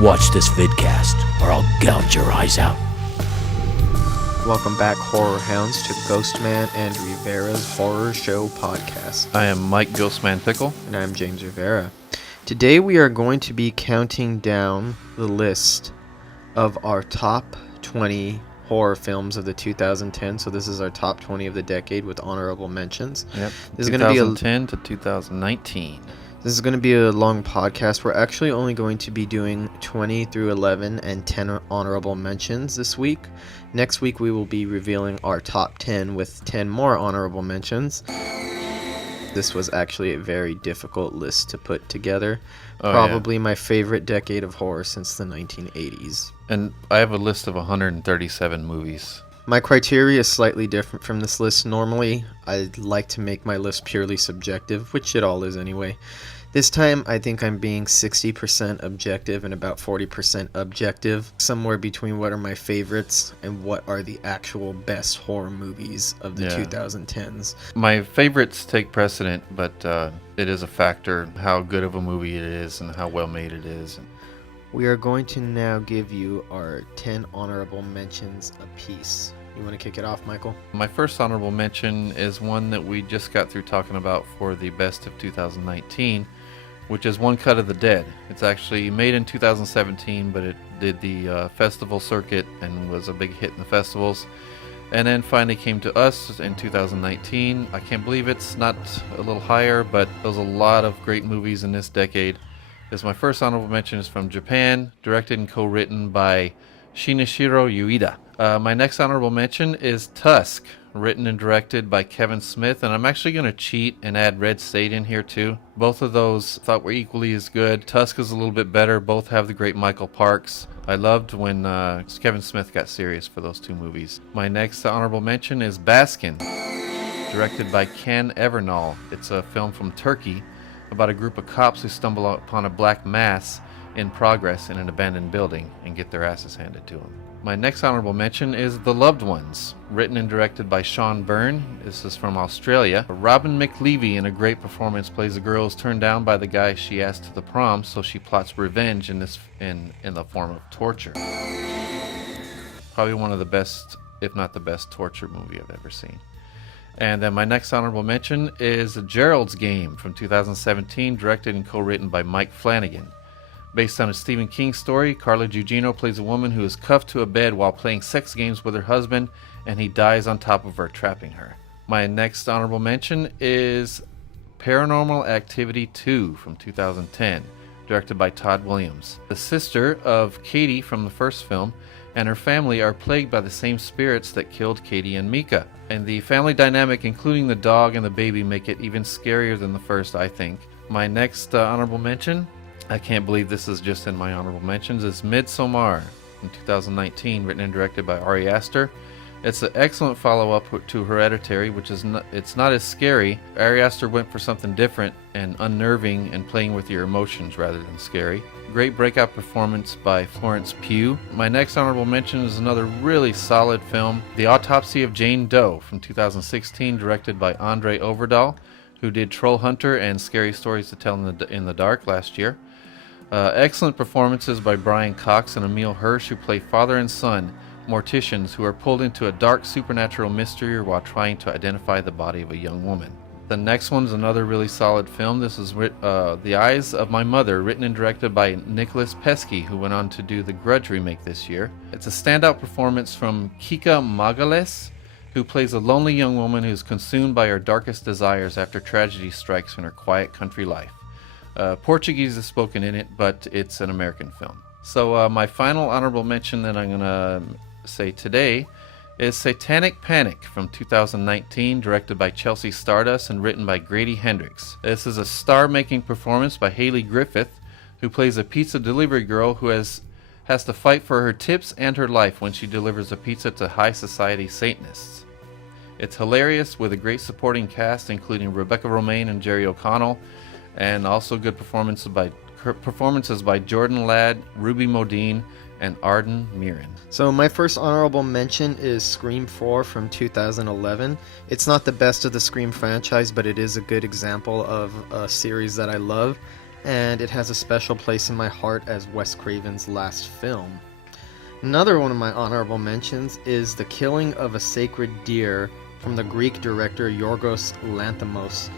Watch this vidcast, or I'll gouge your eyes out. Welcome back, horror hounds, to Ghostman and Rivera's Horror Show Podcast. I am Mike Ghostman Pickle. And I'm James Rivera. Today we are going to be counting down the list of our top 20 horror films of the 2010s. So this is our top 20 of the decade with honorable mentions. Yep. This 2010 to 2019. This is going to be a long podcast. We're actually only going to be doing 20 through 11 and 10 honorable mentions this week. Next week we will be revealing our top 10 with 10 more honorable mentions. This was actually a very difficult list to put together. Probably my favorite decade of horror since the 1980s. And I have a list of 137 movies. My criteria is slightly different from this list. Normally, I like to make my list purely subjective, which it all is anyway. This time, I think I'm being 60% objective and about 40% objective, somewhere between what are my favorites and what are the actual best horror movies of the 2010s. My favorites take precedent, but it is a factor how good of a movie it is and how well made it is. We are going to now give you our 10 honorable mentions apiece. You want to kick it off, Michael? My first honorable mention is one that we just got through talking about for the best of 2019, which is One Cut of the Dead. It's actually made in 2017, but it did the festival circuit and was a big hit in the festivals. And then finally came to us in 2019. I can't believe it's not a little higher, but there's a lot of great movies in this decade. My first honorable mention is from Japan, directed and co-written by Shinichiro Ueda. My next honorable mention is Tusk, written and directed by Kevin Smith, and I'm actually going to cheat and add Red State in here too. Both of those thought were equally as good. Tusk is a little bit better. Both have the great Michael Parks. I loved when Kevin Smith got serious for those two movies. My next honorable mention is Baskin, directed by Ken Evernall. It's a film from Turkey about a group of cops who stumble upon a black mass in progress in an abandoned building and get their asses handed to them. My next honorable mention is The Loved Ones, written and directed by Sean Byrne. This is from Australia. Robin McLeavy, in a great performance, plays a girl who's turned down by the guy she asked to the prom, so she plots revenge in the form of torture. Probably one of the best, if not the best, torture movie I've ever seen. And then my next honorable mention is Gerald's Game from 2017, directed and co-written by Mike Flanagan. Based on a Stephen King story, Carla Gugino plays a woman who is cuffed to a bed while playing sex games with her husband, and he dies on top of her, trapping her. My next honorable mention is Paranormal Activity 2 from 2010, directed by Todd Williams. The sister of Katie from the first film and her family are plagued by the same spirits that killed Katie and Mika. And the family dynamic, including the dog and the baby, make it even scarier than the first, I think. My next honorable mention, I can't believe this is just in my honorable mentions, is Midsommar in 2019, written and directed by Ari Aster. It's an excellent follow-up to Hereditary, which is it's not as scary. Ari Aster went for something different and unnerving and playing with your emotions rather than scary. Great breakout performance by Florence Pugh. My next honorable mention is another really solid film, The Autopsy of Jane Doe from 2016, directed by Andre Overdahl, who did Troll Hunter and Scary Stories to Tell in the Dark last year. Excellent performances by Brian Cox and Emil Hirsch, who play father and son, morticians who are pulled into a dark supernatural mystery while trying to identify the body of a young woman. The next one's another really solid film. This is The Eyes of My Mother, written and directed by Nicholas Pesky, who went on to do the Grudge remake this year. It's a standout performance from Kika Magalhaes, who plays a lonely young woman who's consumed by her darkest desires after tragedy strikes in her quiet country life. Portuguese is spoken in it, but it's an American film. So my final honorable mention that I'm going to say today is Satanic Panic from 2019, directed by Chelsea Stardust and written by Grady Hendrix. This is a star-making performance by Haley Griffith, who plays a pizza delivery girl who has to fight for her tips and her life when she delivers a pizza to high society Satanists. It's hilarious with a great supporting cast, including Rebecca Romijn and Jerry O'Connell, and also good performances by Jordan Ladd, Ruby Modine, and Arden Mirren. So my first honorable mention is Scream 4 from 2011. It's not the best of the Scream franchise, but it is a good example of a series that I love. and it has a special place in my heart as Wes Craven's last film. Another one of my honorable mentions is The Killing of a Sacred Deer from the Greek director Yorgos Lanthimos.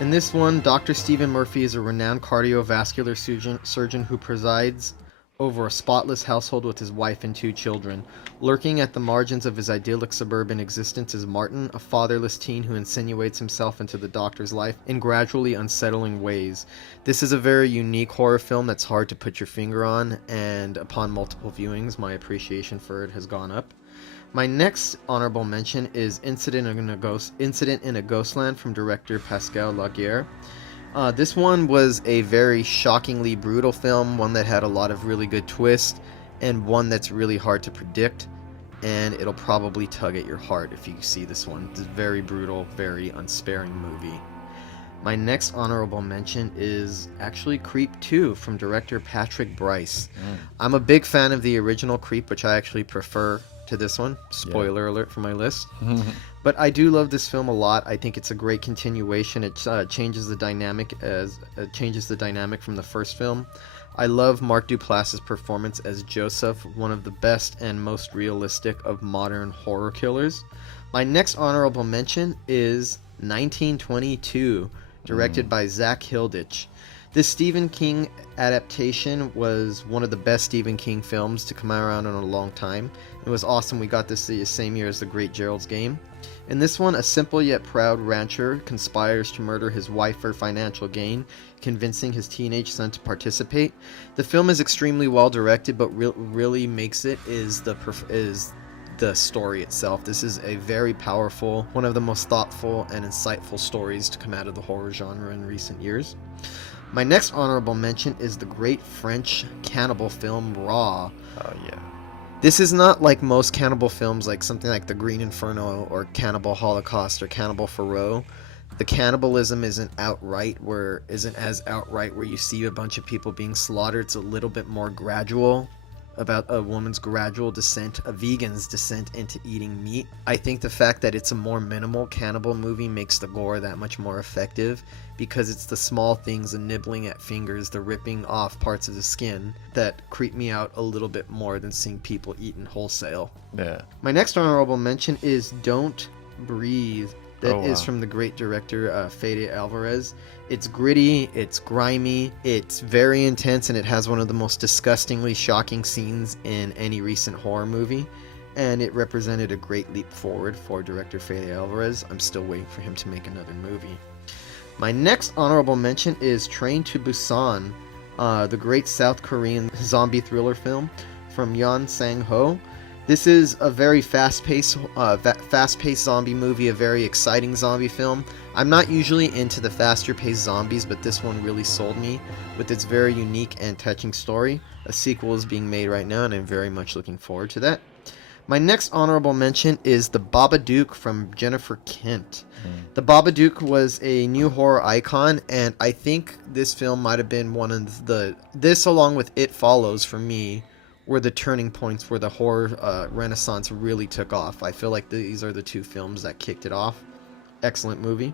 In this one, Dr. Stephen Murphy is a renowned cardiovascular surgeon who presides over a spotless household with his wife and 2 children. Lurking at the margins of his idyllic suburban existence is Martin, a fatherless teen who insinuates himself into the doctor's life in gradually unsettling ways. This is a very unique horror film that's hard to put your finger on, and upon multiple viewings, my appreciation for it has gone up. My next honorable mention is Incident in a Ghostland from director Pascal Laugier. This one was a very shockingly brutal film, one that had a lot of really good twists, and one that's really hard to predict, and it'll probably tug at your heart if you see this one. It's a very brutal, very unsparing movie. My next honorable mention is actually Creep 2 from director Patrick Brice. I'm a big fan of the original Creep, which I actually prefer to this one. Spoiler alert for my list. But I do love this film a lot. I think it's a great continuation. It changes the dynamic from the first film. I love Mark Duplass's performance as Joseph, one of the best and most realistic of modern horror killers. My next honorable mention is 1922, directed by Zach Hilditch. This Stephen King adaptation was one of the best Stephen King films to come around in a long time. It was awesome. We got this the same year as The Great Gerald's Game. In this one, a simple yet proud rancher conspires to murder his wife for financial gain, convincing his teenage son to participate. The film is extremely well directed, but really makes it is the story itself. This is a very powerful, one of the most thoughtful and insightful stories to come out of the horror genre in recent years. My next honorable mention is the great French cannibal film Raw. Oh, yeah. This is not like most cannibal films, like something like The Green Inferno or Cannibal Holocaust or Cannibal Ferox. The cannibalism isn't as outright where you see a bunch of people being slaughtered. It's a little bit more gradual, about a woman's gradual descent, a vegan's descent into eating meat. I think the fact that it's a more minimal cannibal movie makes the gore that much more effective, because it's the small things, the nibbling at fingers, the ripping off parts of the skin, that creep me out a little bit more than seeing people eaten wholesale. Yeah. My next honorable mention is Don't Breathe. That is from the great director Fede Alvarez. It's gritty, it's grimy, it's very intense, and it has one of the most disgustingly shocking scenes in any recent horror movie. And it represented a great leap forward for director Fede Alvarez. I'm still waiting for him to make another movie. My next honorable mention is Train to Busan, the great South Korean zombie thriller film from Yeon Sang-ho. This is a very fast-paced zombie movie, a very exciting zombie film. I'm not usually into the faster-paced zombies, but this one really sold me with its very unique and touching story. A sequel is being made right now, and I'm very much looking forward to that. My next honorable mention is The Babadook from Jennifer Kent. The Babadook was a new horror icon, and I think this film might have been one of this along with It Follows for me were the turning points where the horror renaissance really took off. I feel like these are the two films that kicked it off. Excellent movie.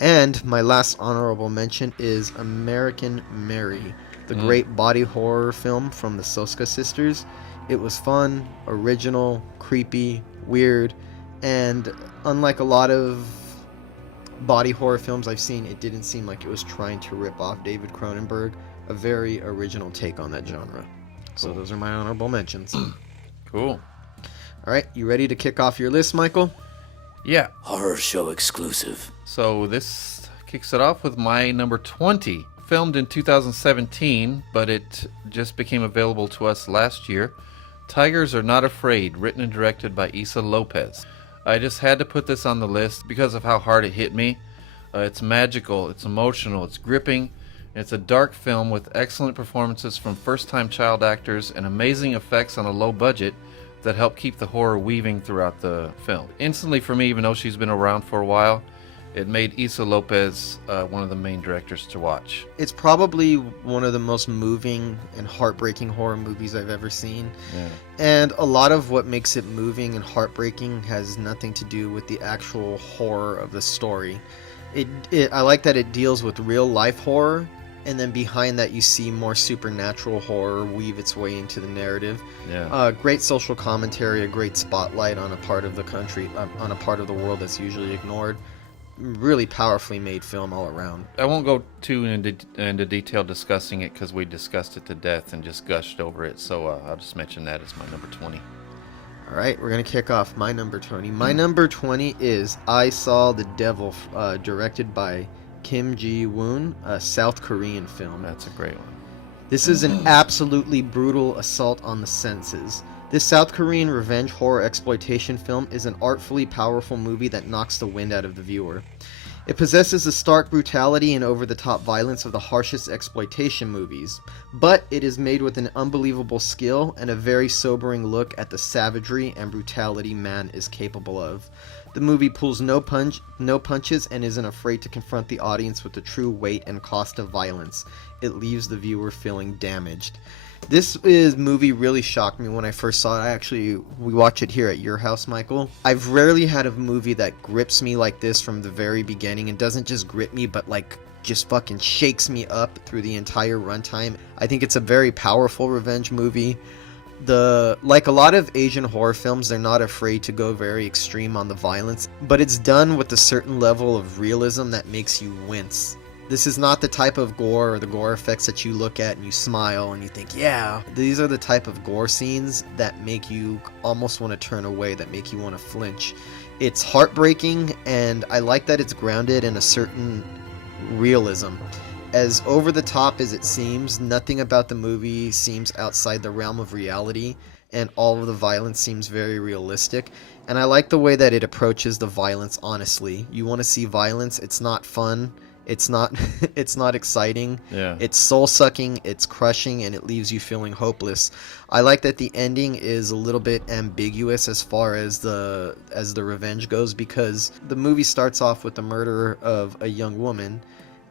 And my last honorable mention is American Mary, the great body horror film from the Soska sisters. It was fun, original, creepy, weird, and unlike a lot of body horror films I've seen, it didn't seem like it was trying to rip off David Cronenberg. A very original take on that genre. So those are my honorable mentions. Cool. All right, you ready to kick off your list, Michael? Yeah. Horror show exclusive. So this kicks it off with my number 20. Filmed in 2017, but it just became available to us last year. Tigers Are Not Afraid, written and directed by Issa Lopez. I just had to put this on the list because of how hard it hit me. It's magical, it's emotional, it's gripping. It's a dark film with excellent performances from first-time child actors and amazing effects on a low budget that help keep the horror weaving throughout the film. Instantly for me, even though she's been around for a while, it made Issa Lopez one of the main directors to watch. It's probably one of the most moving and heartbreaking horror movies I've ever seen. Yeah. And a lot of what makes it moving and heartbreaking has nothing to do with the actual horror of the story. I like that it deals with real life horror, and then behind that you see more supernatural horror weave its way into the narrative. Yeah. Great social commentary, a great spotlight on a part of the country, on a part of the world that's usually ignored. Really powerfully made film all around. I won't go too into detail discussing it because we discussed it to death and just gushed over it. So I'll just mention that as my number 20. All right, we're going to kick off my number 20. My number 20 is I Saw the Devil, directed by Kim Ji-woon, a South Korean film. That's a great one. This is an absolutely brutal assault on the senses. This South Korean revenge horror exploitation film is an artfully powerful movie that knocks the wind out of the viewer. It possesses the stark brutality and over-the-top violence of the harshest exploitation movies, but it is made with an unbelievable skill and a very sobering look at the savagery and brutality man is capable of. The movie pulls no punches and isn't afraid to confront the audience with the true weight and cost of violence. It leaves the viewer feeling damaged. This movie really shocked me when I first saw it. We watched it here at your house, Michael. I've rarely had a movie that grips me like this from the very beginning and doesn't just grip me, but like just fucking shakes me up through the entire runtime. I think it's a very powerful revenge movie. Like a lot of Asian horror films, they're not afraid to go very extreme on the violence, but it's done with a certain level of realism that makes you wince. This is not the type of gore or the gore effects that you look at and you smile and you think, yeah. These are the type of gore scenes that make you almost want to turn away, that make you want to flinch. It's heartbreaking, and I like that it's grounded in a certain realism. As over the top as it seems, nothing about the movie seems outside the realm of reality, and all of the violence seems very realistic. And I like the way that it approaches the violence honestly. You want to see violence, it's not fun. It's not exciting. Yeah. It's soul-sucking, it's crushing, and it leaves you feeling hopeless. I like that the ending is a little bit ambiguous as far as the revenge goes, because the movie starts off with the murder of a young woman,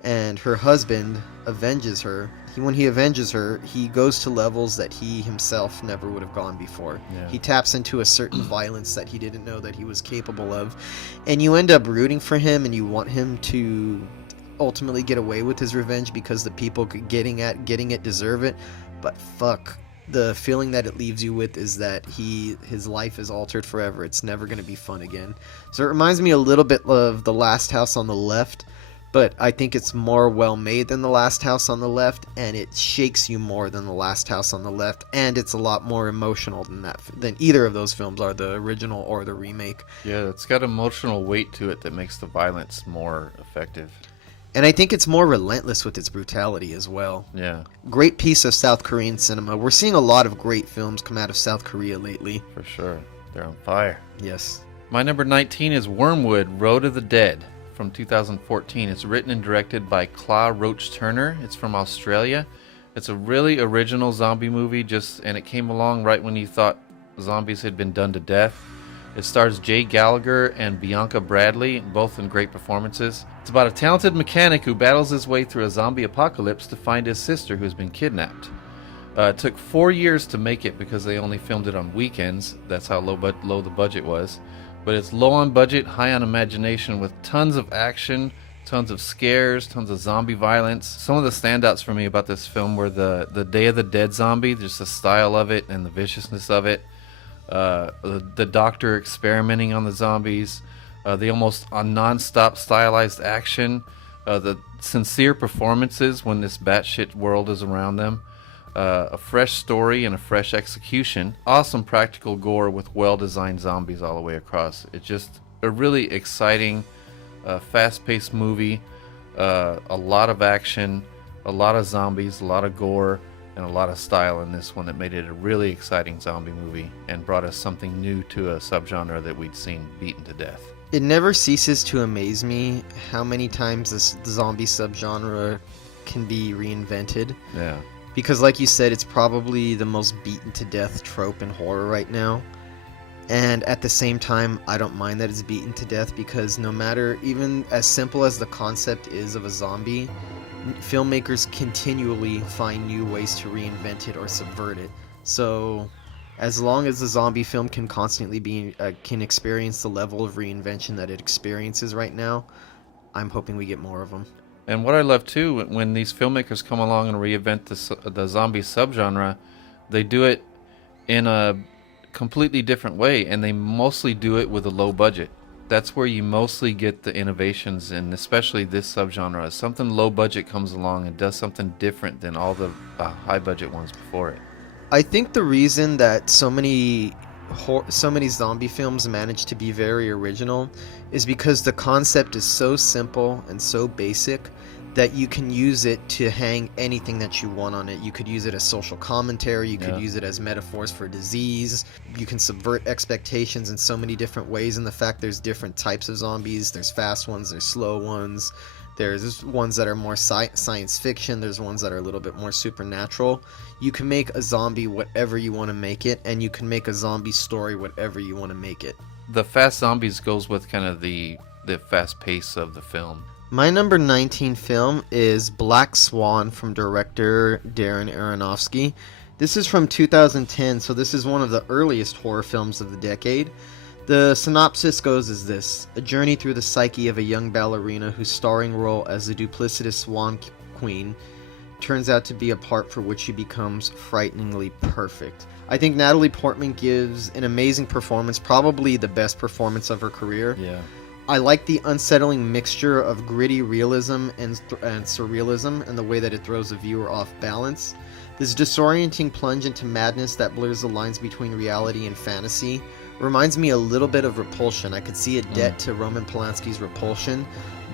and her husband avenges her. When he avenges her, he goes to levels that he himself never would have gone before. Yeah. He taps into a certain violence that he didn't know that he was capable of, and you end up rooting for him, and you want him to ultimately get away with his revenge because the people getting it deserve it. But fuck, the feeling that it leaves you with is that his life is altered forever. It's never going to be fun again. So it reminds me a little bit of The Last House on the Left, but I think it's more well made than The Last House on the Left, and it shakes you more than The Last House on the Left, and it's a lot more emotional than either of those films are, the original or the remake. Yeah, it's got emotional weight to it that makes the violence more effective. And I think it's more relentless with its brutality as well. Yeah. Great piece of South Korean cinema. We're seeing a lot of great films come out of South Korea lately. For sure. They're on fire. Yes. My number 19 is Wormwood, Road of the Dead from 2014. It's written and directed by Claude Roach Turner. It's from Australia. It's a really original zombie movie, and it came along right when you thought zombies had been done to death. It stars Jay Gallagher and Bianca Bradley, both in great performances. It's about a talented mechanic who battles his way through a zombie apocalypse to find his sister who's been kidnapped. It took 4 years to make it because they only filmed it on weekends. That's how low the budget was. But it's low on budget, high on imagination, with tons of action, tons of scares, tons of zombie violence. Some of the standouts for me about this film were the Day of the Dead zombie, just the style of it and the viciousness of it. The doctor experimenting on the zombies, the almost non-stop stylized action, the sincere performances when this batshit world is around them, a fresh story and a fresh execution, awesome practical gore with well-designed zombies all the way across. It's just a really exciting, fast-paced movie, a lot of action, a lot of zombies, a lot of gore, and a lot of style in this one that made it a really exciting zombie movie and brought us something new to a subgenre that we'd seen beaten to death. It never ceases to amaze me how many times this zombie subgenre can be reinvented. Yeah. Because like you said, it's probably the most beaten to death trope in horror right now. And at the same time, I don't mind that it's beaten to death, because no matter, even as simple as the concept is of a zombie, filmmakers continually find new ways to reinvent it or subvert it. So as long as the zombie film can constantly can experience the level of reinvention that it experiences right now, I'm hoping we get more of them. And what I love too, when these filmmakers come along and reinvent the zombie subgenre, they do it in a completely different way, and they mostly do it with a low budget. That's where you mostly get the innovations, and especially this subgenre. Something low budget comes along and does something different than all the high budget ones before it. I think the reason that so many zombie films manage to be very original is because the concept is so simple and so basic that you can use it to hang anything that you want on it. You could use it as social commentary, you could use it as metaphors for disease, you can subvert expectations in so many different ways. And the fact there's different types of zombies, there's fast ones, there's slow ones, there's ones that are more science fiction, there's ones that are a little bit more supernatural. You can make a zombie whatever you want to make it, and you can make a zombie story whatever you want to make it. The fast zombies goes with kind of the fast pace of the film. My number 19 film is Black Swan from director Darren Aronofsky. This is from 2010, so this is one of the earliest horror films of the decade. The synopsis goes as this: a journey through the psyche of a young ballerina whose starring role as the duplicitous Swan Queen turns out to be a part for which she becomes frighteningly perfect. I think Natalie Portman gives an amazing performance, probably the best performance of her career. Yeah. I like the unsettling mixture of gritty realism and surrealism, and the way that it throws the viewer off balance. This disorienting plunge into madness that blurs the lines between reality and fantasy reminds me a little bit of Repulsion. I could see a debt to Roman Polanski's Repulsion,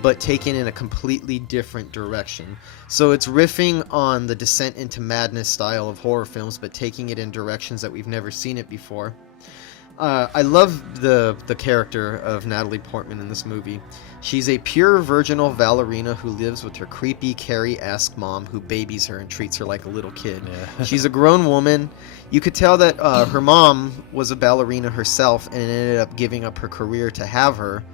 but taken in a completely different direction. So it's riffing on the descent into madness style of horror films, but taking it in directions that we've never seen it before. I love the character of Natalie Portman in this movie. She's a pure virginal ballerina who lives with her creepy Carrie-esque mom who babies her and treats her like a little kid. Yeah. She's a grown woman. You could tell that her mom was a ballerina herself and ended up giving up her career to have her.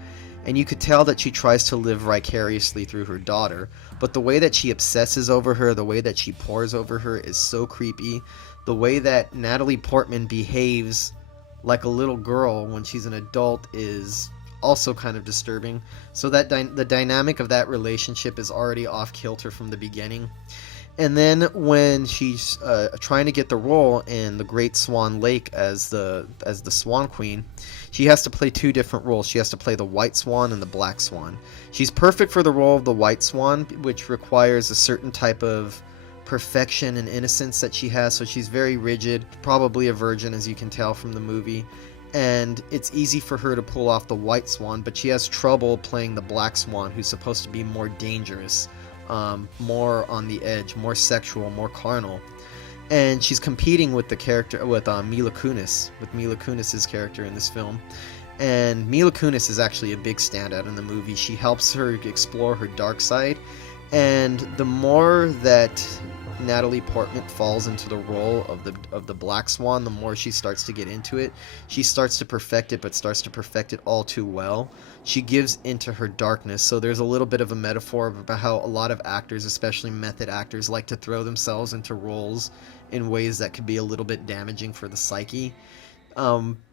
And you could tell that she tries to live vicariously through her daughter. But the way that she obsesses over her, the way that she pores over her is so creepy. The way that Natalie Portman behaves like a little girl when she's an adult is also kind of disturbing. So that the dynamic of that relationship is already off kilter from the beginning. And then when she's trying to get the role in The Great Swan Lake as the Swan Queen, she has to play two different roles. She has to play the White Swan and the Black Swan. She's perfect for the role of the White Swan, which requires a certain type of perfection and innocence that she has. So she's very rigid, probably a virgin, as you can tell from the movie, and it's easy for her to pull off the White Swan, but she has trouble playing the Black Swan, who's supposed to be more dangerous, more on the edge, more sexual, more carnal. And she's competing with the character with Mila Kunis's character in this film. And Mila Kunis is actually a big standout in the movie. She helps her explore her dark side, and the more that Natalie Portman falls into the role of the Black Swan, the more she starts to get into it. She starts to perfect it, but starts to perfect it all too well. She gives into her darkness. So there's a little bit of a metaphor about how a lot of actors, especially method actors, like to throw themselves into roles in ways that could be a little bit damaging for the psyche.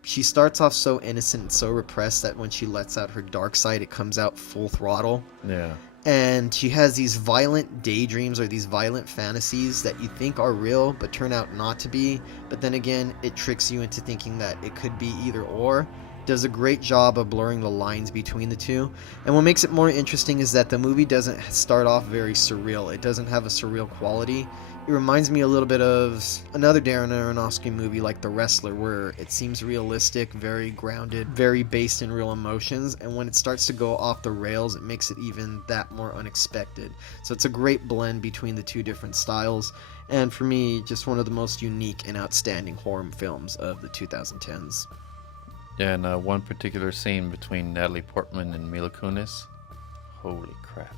She starts off so innocent and so repressed that when she lets out her dark side, it comes out full throttle. Yeah. And she has these violent daydreams or these violent fantasies that you think are real but turn out not to be. But then again, it tricks you into thinking that it could be either or. Does a great job of blurring the lines between the two. And what makes it more interesting is that the movie doesn't start off very surreal. It doesn't have a surreal quality. It reminds me a little bit of another Darren Aronofsky movie like The Wrestler, where it seems realistic, very grounded, very based in real emotions, and when it starts to go off the rails, it makes it even that more unexpected. So it's a great blend between the two different styles, and for me, just one of the most unique and outstanding horror films of the 2010s. Yeah, and one particular scene between Natalie Portman and Mila Kunis. Holy crap.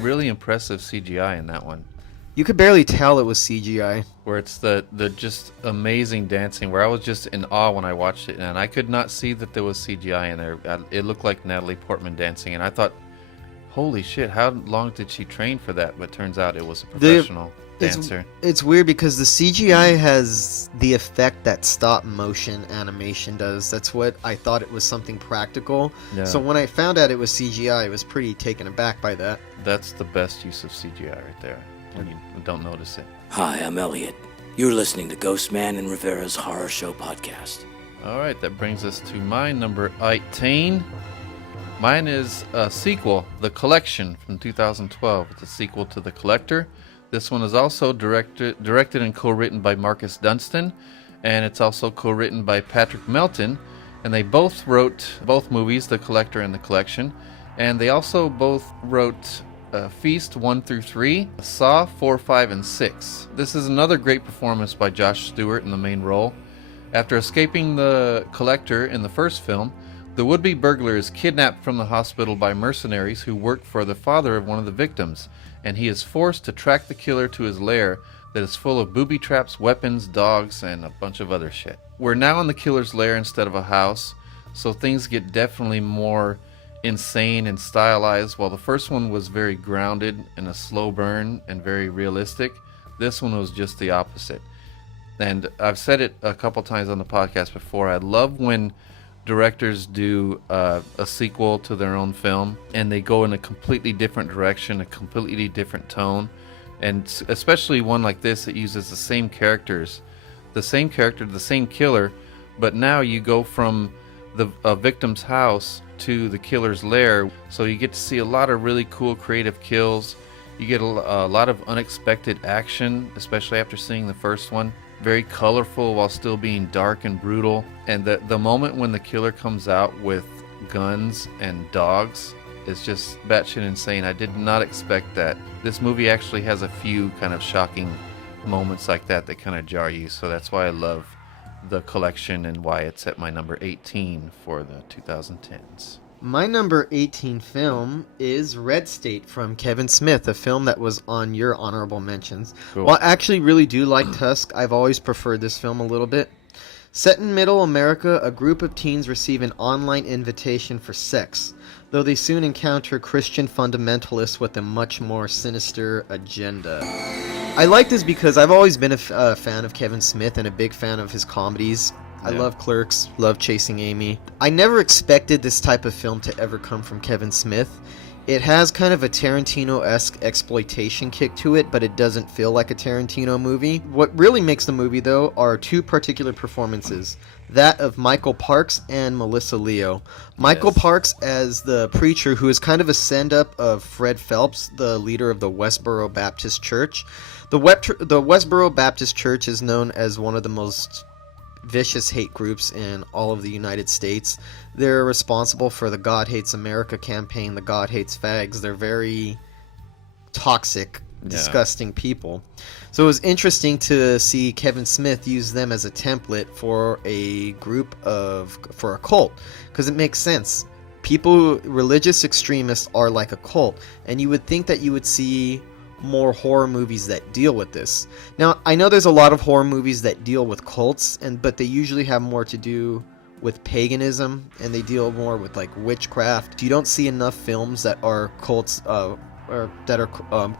Really impressive CGI in that one. You could barely tell it was CGI. Where it's the just amazing dancing, where I was just in awe when I watched it, and I could not see that there was CGI in there. It looked like Natalie Portman dancing, and I thought, holy shit, how long did she train for that? But turns out it was a professional. dancer. It's weird because the CGI has the effect that stop motion animation does. That's what I thought it was, something practical. Yeah. So when I found out it was CGI, I was pretty taken aback by that. That's the best use of CGI right there, when you don't notice it. Hi, I'm Elliot. You're listening to Ghostman and Rivera's Horror Show Podcast. All right, that brings us to my number 18. Mine is a sequel, The Collection from 2012. It's a sequel to The Collector. This one is also directed and co-written by Marcus Dunstan, and it's also co-written by Patrick Melton. And they both wrote both movies, The Collector and The Collection. And they also both wrote Feast 1 through 3, Saw 4, 5, and 6. This is another great performance by Josh Stewart in the main role. After escaping the Collector in the first film, the would-be burglar is kidnapped from the hospital by mercenaries who work for the father of one of the victims, and he is forced to track the killer to his lair that is full of booby traps, weapons, dogs, and a bunch of other shit. We're now in the killer's lair instead of a house, so things get definitely more insane and stylized. While the first one was very grounded and a slow burn and very realistic, this one was just the opposite. And I've said it a couple times on the podcast before, I love when directors do a sequel to their own film and they go in a completely different direction, a completely different tone, and especially one like this that uses the same characters, the same killer, but now you go from the victim's house to the killer's lair, so you get to see a lot of really cool creative kills. You get a lot of unexpected action, especially after seeing the first one. Very colorful while still being dark and brutal. And the moment when the killer comes out with guns and dogs is just batshit insane. I did not expect that. This movie actually has a few kind of shocking moments like that kind of jar you. So that's why I love The Collection and why it's at my number 18 for the 2010s. My number 18 film is Red State from Kevin Smith, a film that was on your honorable mentions. Cool. While I actually really do like Tusk, I've always preferred this film a little bit. Set in middle America, a group of teens receive an online invitation for sex, though they soon encounter Christian fundamentalists with a much more sinister agenda. I like this because I've always been a fan of Kevin Smith and a big fan of his comedies. I love Clerks, love Chasing Amy. I never expected this type of film to ever come from Kevin Smith. It has kind of a Tarantino-esque exploitation kick to it, but it doesn't feel like a Tarantino movie. What really makes the movie, though, are two particular performances. That of Michael Parks and Melissa Leo. Michael Parks as the preacher who is kind of a send-up of Fred Phelps, the leader of the Westboro Baptist Church. The Westboro Baptist Church is known as one of the most vicious hate groups in all of the United States. They're responsible for the God Hates America campaign, the God Hates Fags. They're very toxic, disgusting people. So it was interesting to see Kevin Smith use them as a template for a for a cult, because it makes sense. Religious extremists are like a cult, and you would think that you would see more horror movies that deal with this. Now, I know there's a lot of horror movies that deal with cults, but they usually have more to do with paganism, and they deal more with like witchcraft. You don't see enough films that are cults,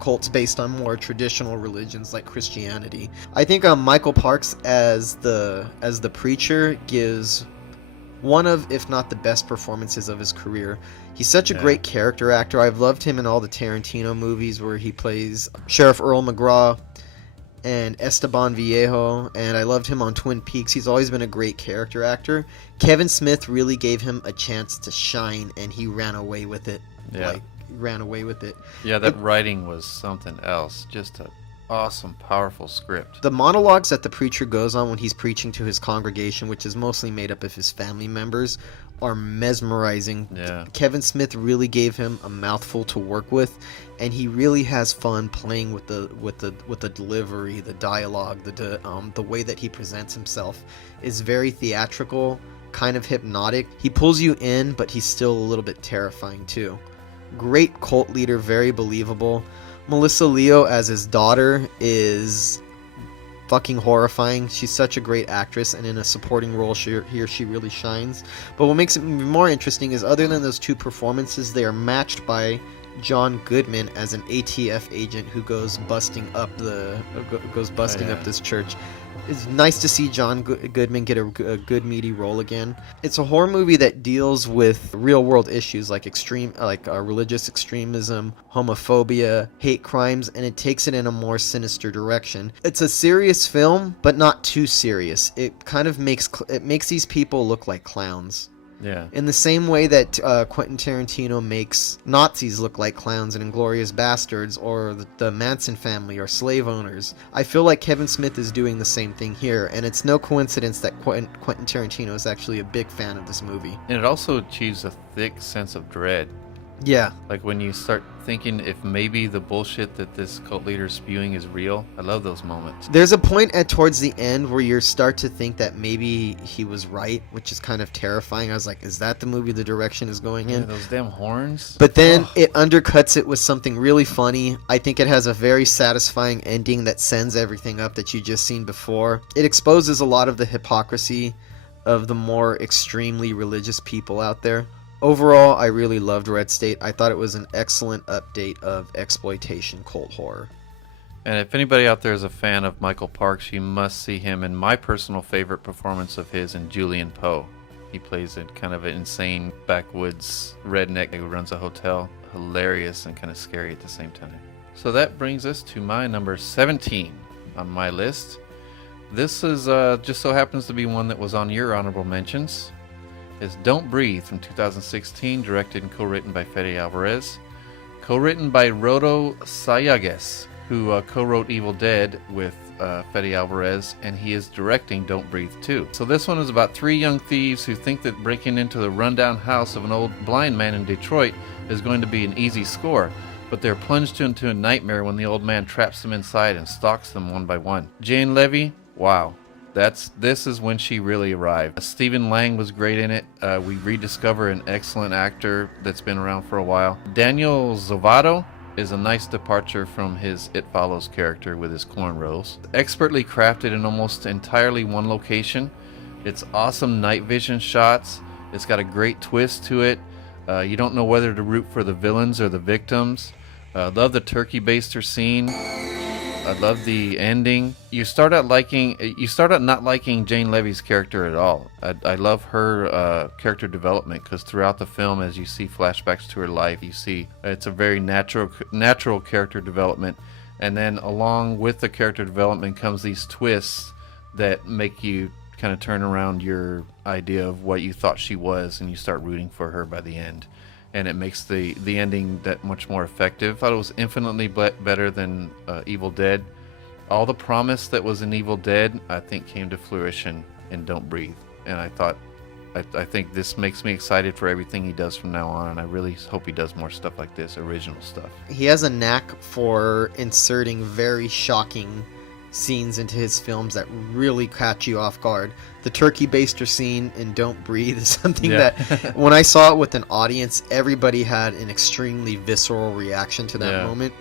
cults based on more traditional religions like Christianity. I think Michael Parks as the preacher gives one of, if not the best performances of his career. He's such a great character actor. I've loved him in all the Tarantino movies where he plays Sheriff Earl McGraw and Esteban Viejo, and I loved him on Twin Peaks. He's always been a great character actor. Kevin Smith really gave him a chance to shine, and he ran away with it. Yeah, that writing was something else. Just a awesome, powerful script. The monologues that the preacher goes on when he's preaching to his congregation, which is mostly made up of his family members, are mesmerizing. Yeah. Kevin Smith really gave him a mouthful to work with, and he really has fun playing with the delivery, the dialogue, the way that he presents himself is very theatrical, kind of hypnotic. He pulls you in, but he's still a little bit terrifying too. Great cult leader, very believable. Melissa Leo as his daughter is fucking horrifying. She's such a great actress, and in a supporting role she really shines. But what makes it more interesting is, other than those two performances, they are matched by John Goodman as an ATF agent who goes busting up this church. It's nice to see John Goodman get a good meaty role again. It's a horror movie that deals with real world issues like religious extremism, homophobia, hate crimes, and it takes it in a more sinister direction. It's a serious film, but not too serious. It kind of makes these people look like clowns. Yeah. In the same way that Quentin Tarantino makes Nazis look like clowns in Inglourious Bastards, or the Manson family, or slave owners, I feel like Kevin Smith is doing the same thing here, and it's no coincidence that Quentin Tarantino is actually a big fan of this movie. And it also achieves a thick sense of dread. Yeah. Like when you start thinking if maybe the bullshit that this cult leader is spewing is real. I love those moments. There's a point towards the end where you start to think that maybe he was right, which is kind of terrifying. I was like, is that the movie the direction is going in? Yeah, those damn horns. But then it undercuts it with something really funny. I think it has a very satisfying ending that sends everything up that you just seen before. It exposes a lot of the hypocrisy of the more extremely religious people out there. Overall, I really loved Red State. I thought it was an excellent update of exploitation cult horror. And if anybody out there is a fan of Michael Parks, you must see him in my personal favorite performance of his in Julian Poe. He plays a kind of an insane backwoods redneck who runs a hotel. Hilarious and kind of scary at the same time. So that brings us to my number 17 on my list. This is just so happens to be one that was on your honorable mentions. Is Don't Breathe from 2016, directed and co-written by Fede Alvarez. Co-written by Rodo Sayagues, who co-wrote Evil Dead with Fede Alvarez, and he is directing Don't Breathe too. So this one is about three young thieves who think that breaking into the rundown house of an old blind man in Detroit is going to be an easy score, but they're plunged into a nightmare when the old man traps them inside and stalks them one by one. Jane Levy, wow. This is when she really arrived. Stephen Lang was great in it. We rediscover an excellent actor that's been around for a while. Daniel Zovato is a nice departure from his It Follows character with his cornrows. Expertly crafted in almost entirely one location. It's awesome night vision shots. It's got a great twist to it. You don't know whether to root for the villains or the victims. Love the turkey baster scene. I love the ending. You start out not liking Jane Levy's character at all. I love her character development, because throughout the film, as you see flashbacks to her life, you see it's a very natural character development. And then along with the character development comes these twists that make you kind of turn around your idea of what you thought she was, and you start rooting for her by the end. And it makes the ending that much more effective. I thought it was infinitely better than Evil Dead. All the promise that was in Evil Dead, I think, came to fruition in Don't Breathe. And I think this makes me excited for everything he does from now on, and I really hope he does more stuff like this, original stuff. He has a knack for inserting very shocking scenes into his films that really catch you off guard. The turkey baster scene in Don't Breathe is something that when I saw it with an audience, everybody had an extremely visceral reaction to that moment.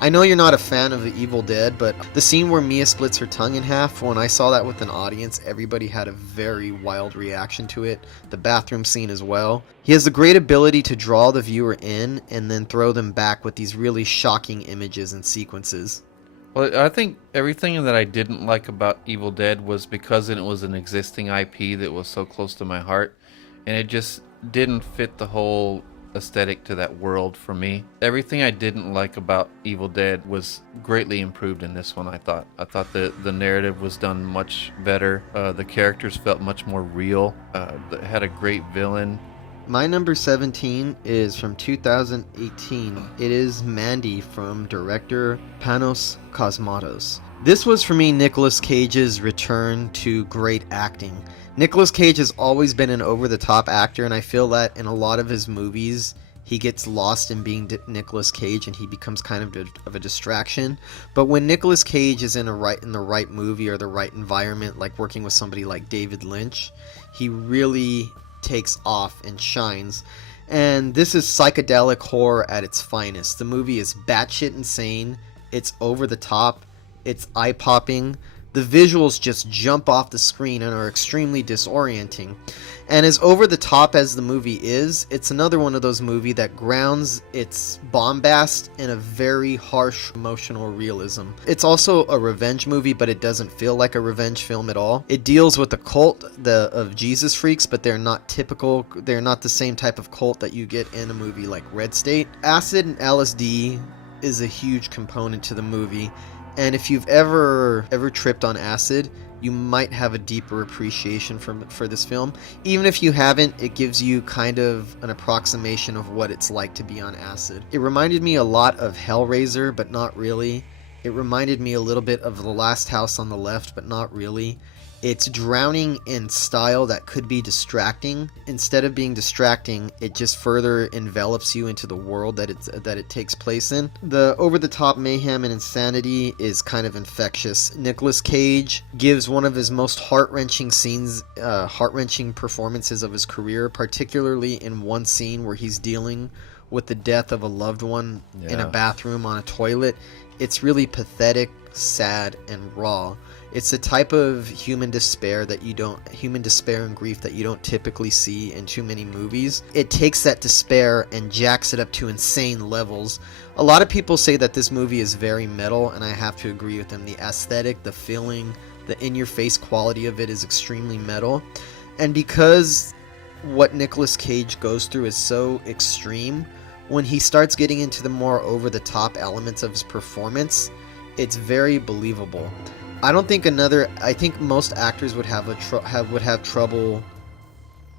I know you're not a fan of the Evil Dead, but the scene where Mia splits her tongue in half, when I saw that with an audience, everybody had a very wild reaction to it. The bathroom scene as well. He has a great ability to draw the viewer in and then throw them back with these really shocking images and sequences. Well, I think everything that I didn't like about Evil Dead was because it was an existing IP that was so close to my heart, and it just didn't fit the whole aesthetic to that world for me. Everything I didn't like about Evil Dead was greatly improved in this one, I thought. I thought the narrative was done much better. The characters felt much more real. It had a great villain. My number 17 is from 2018. It is Mandy from director Panos Cosmatos. This was for me Nicolas Cage's return to great acting. Nicolas Cage has always been an over-the-top actor, and I feel that in a lot of his movies he gets lost in being Nicolas Cage and he becomes kind of a distraction. But when Nicolas Cage is in the right movie or the right environment, like working with somebody like David Lynch, he really takes off and shines. And this is psychedelic horror at its finest. The movie is batshit insane, it's over the top, it's eye-popping, The visuals just jump off the screen and are extremely disorienting. And as over the top as the movie is, it's another one of those movies that grounds its bombast in a very harsh emotional realism. It's also a revenge movie, but it doesn't feel like a revenge film at all. It deals with the cult of Jesus freaks, but they're not the same type of cult that you get in a movie like Red State. Acid and LSD is a huge component to the movie, and if you've ever tripped on acid, you might have a deeper appreciation for this film. Even if you haven't, it gives you kind of an approximation of what it's like to be on acid. It reminded me a lot of Hellraiser, but not really. It reminded me a little bit of The Last House on the Left, but not really. It's drowning in style that could be distracting. Instead of being distracting, it just further envelops you into the world that it takes place in. The over-the-top mayhem and insanity is kind of infectious. Nicolas Cage gives one of his most heart-wrenching performances of his career, particularly in one scene where he's dealing with the death of a loved one in a bathroom on a toilet. It's really pathetic, sad, and raw. It's a type of human despair and grief that you don't typically see in too many movies. It takes that despair and jacks it up to insane levels. A lot of people say that this movie is very metal, and I have to agree with them. The aesthetic, the feeling, the in-your-face quality of it is extremely metal. And because what Nicolas Cage goes through is so extreme, when he starts getting into the more over-the-top elements of his performance, it's very believable. I think most actors would have trouble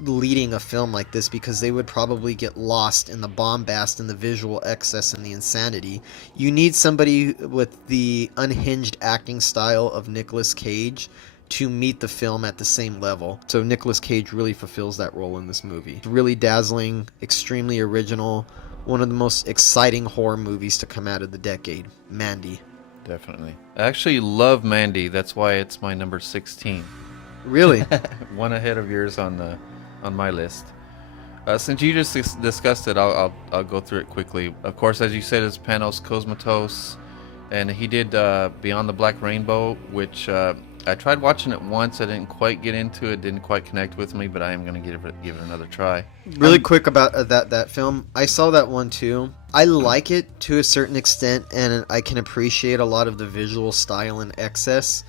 leading a film like this because they would probably get lost in the bombast and the visual excess and the insanity. You need somebody with the unhinged acting style of Nicolas Cage to meet the film at the same level. So Nicolas Cage really fulfills that role in this movie. It's really dazzling, extremely original, one of the most exciting horror movies to come out of the decade. Mandy. Definitely. I actually love Mandy. That's why it's my number 16. Really? One ahead of yours on my list. Since you just discussed it, I'll go through it quickly. Of course, as you said, it's Panos Cosmatos, and he did Beyond the Black Rainbow, which I tried watching it once. I didn't quite get into it. Didn't quite connect with me, but I am going to give it another try. Really quick about that film. I saw that one too. I like it to a certain extent, and I can appreciate a lot of the visual style and excess.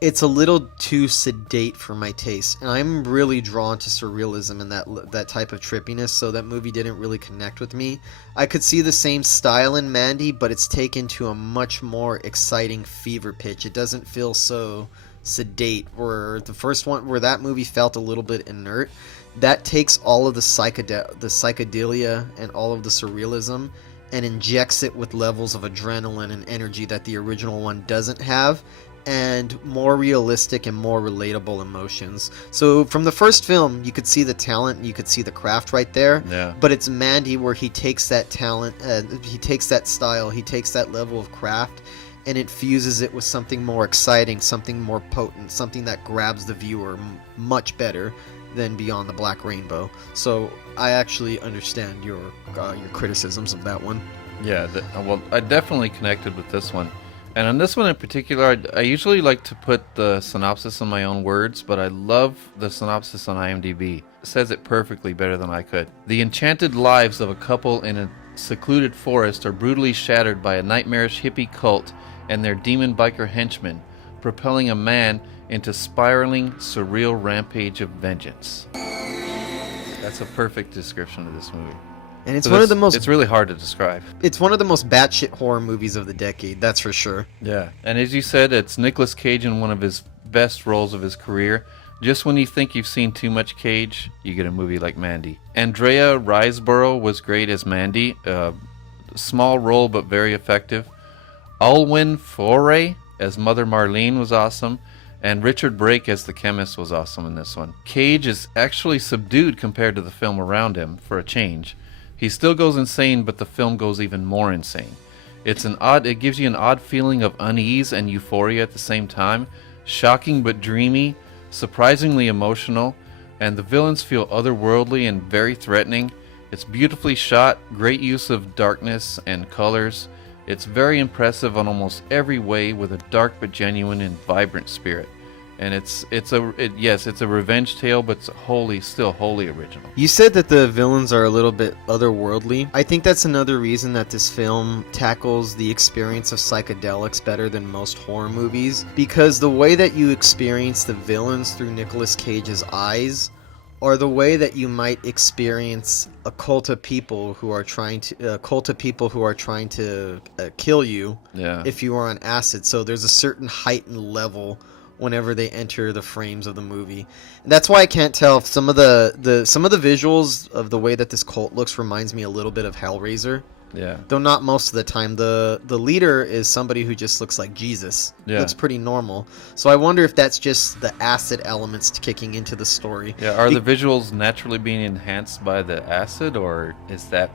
It's a little too sedate for my taste, and I'm really drawn to surrealism and that type of trippiness, so that movie didn't really connect with me. I could see the same style in Mandy, but it's taken to a much more exciting fever pitch. It doesn't feel so sedate, where the first one, where that movie felt a little bit inert. That takes all of the psychedelia and all of the surrealism and injects it with levels of adrenaline and energy that the original one doesn't have, and more realistic and more relatable emotions. So from the first film, you could see the talent, you could see the craft right there. Yeah. But it's Mandy where he takes that talent, he takes that style, he takes that level of craft, and it fuses it with something more exciting, something more potent, something that grabs the viewer much better than Beyond the Black Rainbow. So I actually understand your criticisms of that one. Yeah, well, I definitely connected with this one. And on this one in particular, I usually like to put the synopsis in my own words, but I love the synopsis on IMDb. It says it perfectly, better than I could. The enchanted lives of a couple in a secluded forest are brutally shattered by a nightmarish hippie cult and their demon biker henchmen, propelling a man into spiraling, surreal rampage of vengeance. That's a perfect description of this movie. And it's one of the most... It's really hard to describe. It's one of the most batshit horror movies of the decade, that's for sure. Yeah. And as you said, it's Nicolas Cage in one of his best roles of his career. Just when you think you've seen too much Cage, you get a movie like Mandy. Andrea Riseborough was great as Mandy. Small role, but very effective. Alwyn Foray as Mother Marlene was awesome. And Richard Brake as the chemist was awesome in this one. Cage is actually subdued compared to the film around him, for a change. He still goes insane, but the film goes even more insane. It gives you an odd feeling of unease and euphoria at the same time. Shocking but dreamy, surprisingly emotional, and the villains feel otherworldly and very threatening. It's beautifully shot, great use of darkness and colors, It's very impressive on almost every way, with a dark but genuine and vibrant spirit. And it's a revenge tale, but it's still wholly original. You said that the villains are a little bit otherworldly. I think that's another reason that this film tackles the experience of psychedelics better than most horror movies, because the way that you experience the villains through Nicolas Cage's eyes, or the way that you might experience a cult of people who are trying to kill you, if you are on acid. So there's a certain heightened level whenever they enter the frames of the movie. And that's why I can't tell if some of the visuals of the way that this cult looks reminds me a little bit of Hellraiser. Yeah. Though not most of the time. The leader is somebody who just looks like Jesus. Yeah. Looks pretty normal. So I wonder if that's just the acid elements kicking into the story. Yeah, are the visuals naturally being enhanced by the acid, or is that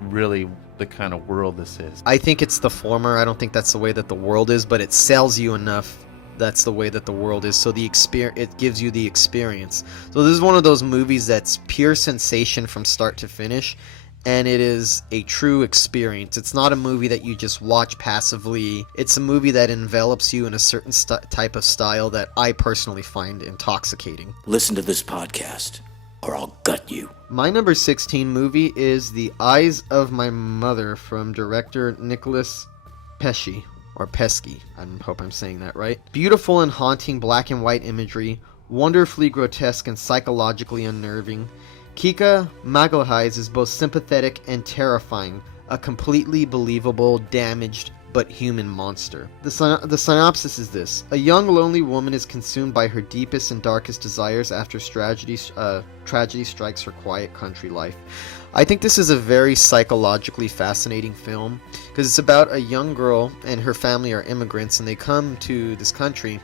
really the kind of world this is? I think it's the former. I don't think that's the way that the world is, but it sells you enough. That's the way that the world is. So it gives you the experience. So this is one of those movies that's pure sensation from start to finish, and it is a true experience. It's not a movie that you just watch passively. It's a movie that envelops you in a certain type of style that I personally find intoxicating. Listen to this podcast, or I'll gut you. My number 16 movie is The Eyes of My Mother from director Nicholas Pesci. Or Pesky, I hope I'm saying that right. Beautiful and haunting black and white imagery, wonderfully grotesque and psychologically unnerving. Kika Magalhaes is both sympathetic and terrifying, a completely believable, damaged, but human monster. The synopsis is this. A young, lonely woman is consumed by her deepest and darkest desires after tragedy strikes her quiet country life. I think this is a very psychologically fascinating film, because it's about a young girl and her family are immigrants, and they come to this country,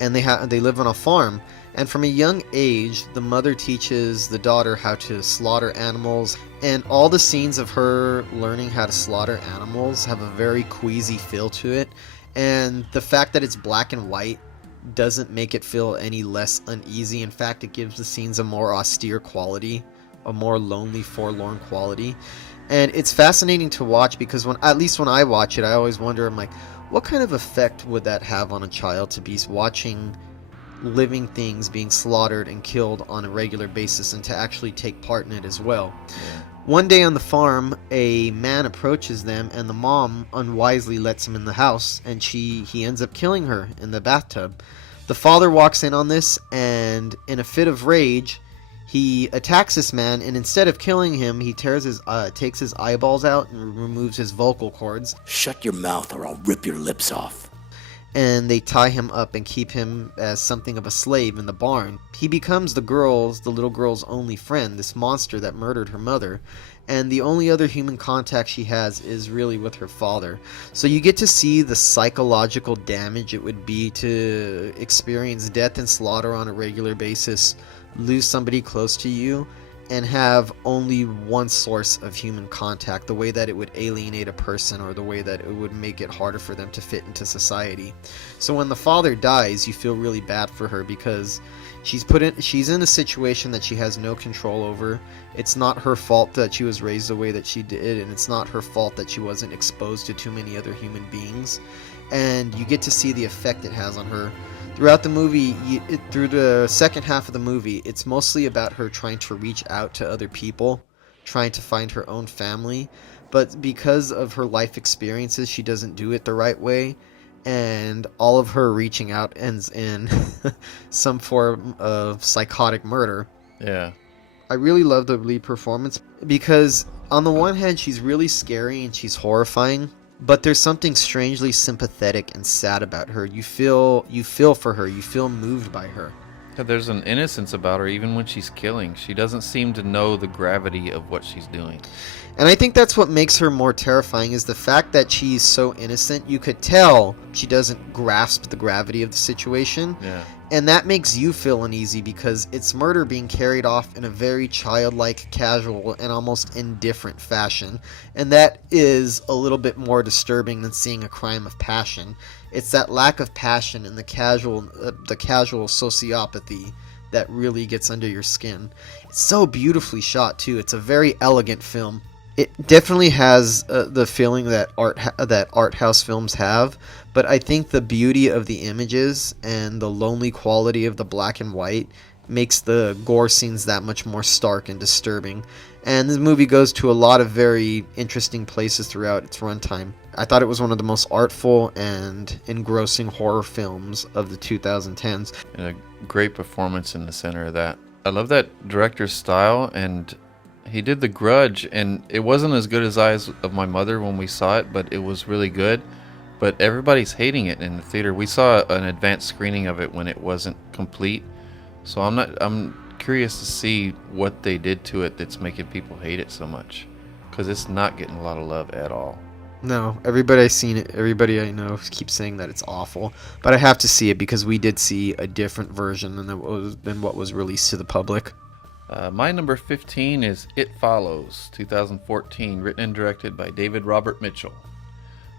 and they live on a farm. And from a young age, the mother teaches the daughter how to slaughter animals, and all the scenes of her learning how to slaughter animals have a very queasy feel to it. And the fact that it's black and white doesn't make it feel any less uneasy. In fact, it gives the scenes a more austere quality, a more lonely, forlorn quality. And it's fascinating to watch because at least when I watch it, I always wonder, I'm like, what kind of effect would that have on a child to be watching living things being slaughtered and killed on a regular basis, and to actually take part in it as well. Yeah. One day on the farm, a man approaches them, and the mom unwisely lets him in the house, and he ends up killing her in the bathtub. The father walks in on this, and in a fit of rage, he attacks this man, and instead of killing him, he takes his eyeballs out and removes his vocal cords. Shut your mouth or I'll rip your lips off. And they tie him up and keep him as something of a slave in the barn. He becomes the little girl's only friend, this monster that murdered her mother, and the only other human contact she has is really with her father. So you get to see the psychological damage it would be to experience death and slaughter on a regular basis, lose somebody close to you, and have only one source of human contact, the way that it would alienate a person, or the way that it would make it harder for them to fit into society. So when the father dies, you feel really bad for her, because she's in a situation that she has no control over. It's not her fault that she was raised the way that she did, and it's not her fault that she wasn't exposed to too many other human beings. And you get to see the effect it has on her. Throughout the movie, through the second half of the movie, it's mostly about her trying to reach out to other people, trying to find her own family, but because of her life experiences, she doesn't do it the right way, and all of her reaching out ends in some form of psychotic murder. Yeah. I really love the lead performance, because on the one hand, she's really scary and she's horrifying, but there's something strangely sympathetic and sad about her. You feel for her. You feel moved by her. Yeah, there's an innocence about her, even when she's killing. She doesn't seem to know the gravity of what she's doing. And I think that's what makes her more terrifying, is the fact that she's so innocent. You could tell she doesn't grasp the gravity of the situation. Yeah. And that makes you feel uneasy, because it's murder being carried off in a very childlike, casual, and almost indifferent fashion. And that is a little bit more disturbing than seeing a crime of passion. It's that lack of passion and the casual sociopathy that really gets under your skin. It's so beautifully shot, too. It's a very elegant film. It definitely has the feeling that art house films have, but I think the beauty of the images and the lonely quality of the black and white makes the gore scenes that much more stark and disturbing. And this movie goes to a lot of very interesting places throughout its runtime. I thought it was one of the most artful and engrossing horror films of the 2010s. And a great performance in the center of that. I love that director's style, and he did The Grudge, and it wasn't as good as Eyes of My Mother when we saw it, but it was really good. But everybody's hating it in the theater. We saw an advanced screening of it when it wasn't complete, so I'm curious to see what they did to it that's making people hate it so much, because it's not getting a lot of love at all. No, everybody I know keeps saying that it's awful, but I have to see it because we did see a different version than what was released to the public. My number 15 is It Follows, 2014, written and directed by David Robert Mitchell.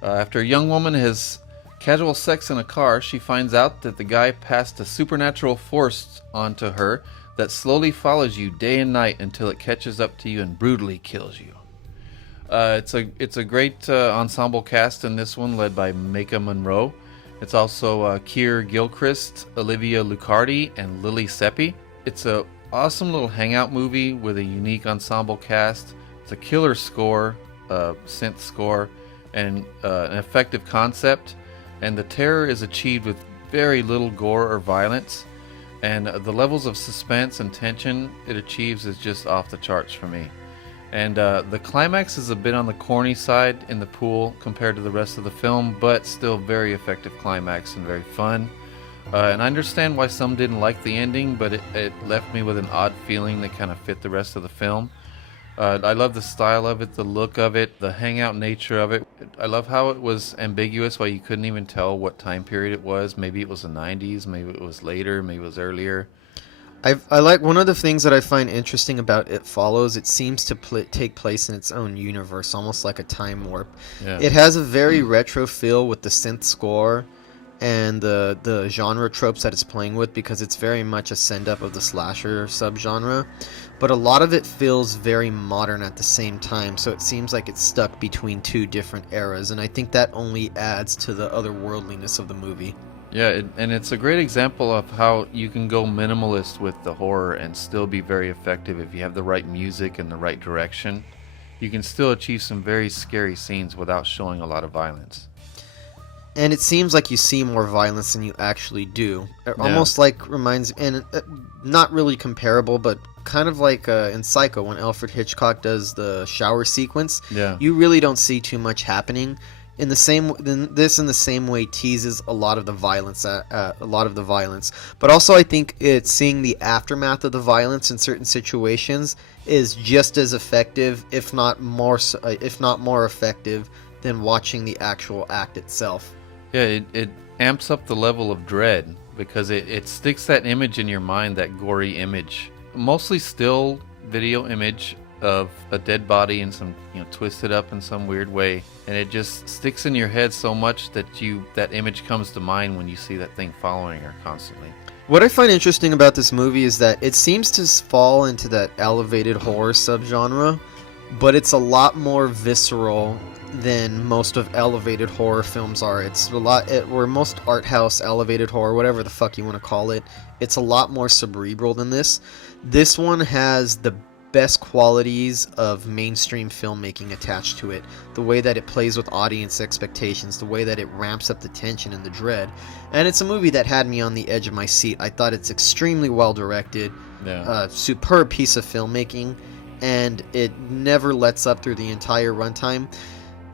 After a young woman has casual sex in a car, she finds out that the guy passed a supernatural force onto her that slowly follows you day and night until it catches up to you and brutally kills you. It's a great ensemble cast in this one, led by Maika Monroe. It's also Keir Gilchrist, Olivia Luccardi, and Lily Seppi. It's a awesome little hangout movie with a unique ensemble cast. It's a killer score, synth score, and an effective concept. And the terror is achieved with very little gore or violence. And the levels of suspense and tension it achieves is just off the charts for me. And the climax is a bit on the corny side in the pool compared to the rest of the film, but still very effective climax and very fun. And I understand why some didn't like the ending, but it left me with an odd feeling that kind of fit the rest of the film. I love the style of it, the look of it, the hangout nature of it. I love how it was ambiguous, why you couldn't even tell what time period it was. Maybe it was the 90s, maybe it was later, maybe it was earlier. I like one of the things that I find interesting about It Follows. It seems to take place in its own universe, almost like a time warp. Yeah. It has a very retro feel with the synth score and the genre tropes that it's playing with, because it's very much a send up of the slasher subgenre. But a lot of it feels very modern at the same time, so it seems like it's stuck between two different eras, and I think that only adds to the otherworldliness of the movie. Yeah, and it's a great example of how you can go minimalist with the horror and still be very effective if you have the right music and the right direction. You can still achieve some very scary scenes without showing a lot of violence. And it seems like you see more violence than you actually do. It almost like reminds, and not really comparable, but kind of like in Psycho when Alfred Hitchcock does the shower sequence. Yeah. You really don't see too much happening. In the same way teases a lot of the violence, but also I think it's seeing the aftermath of the violence in certain situations is just as effective, if not more effective than watching the actual act itself. Yeah, it amps up the level of dread because it sticks that image in your mind, that gory image, mostly still video image of a dead body and some, twisted up in some weird way, and it just sticks in your head so much that that image comes to mind when you see that thing following her constantly. What I find interesting about this movie is that it seems to fall into that elevated horror subgenre, but it's a lot more visceral than most of elevated horror films are. It's a lot where most art house elevated horror, whatever the fuck you want to call it, it's a lot more cerebral than this. This one has the best qualities of mainstream filmmaking attached to it. The way that it plays with audience expectations, the way that it ramps up the tension and the dread. And it's a movie that had me on the edge of my seat. I thought it's extremely well directed, superb piece of filmmaking, and it never lets up through the entire runtime.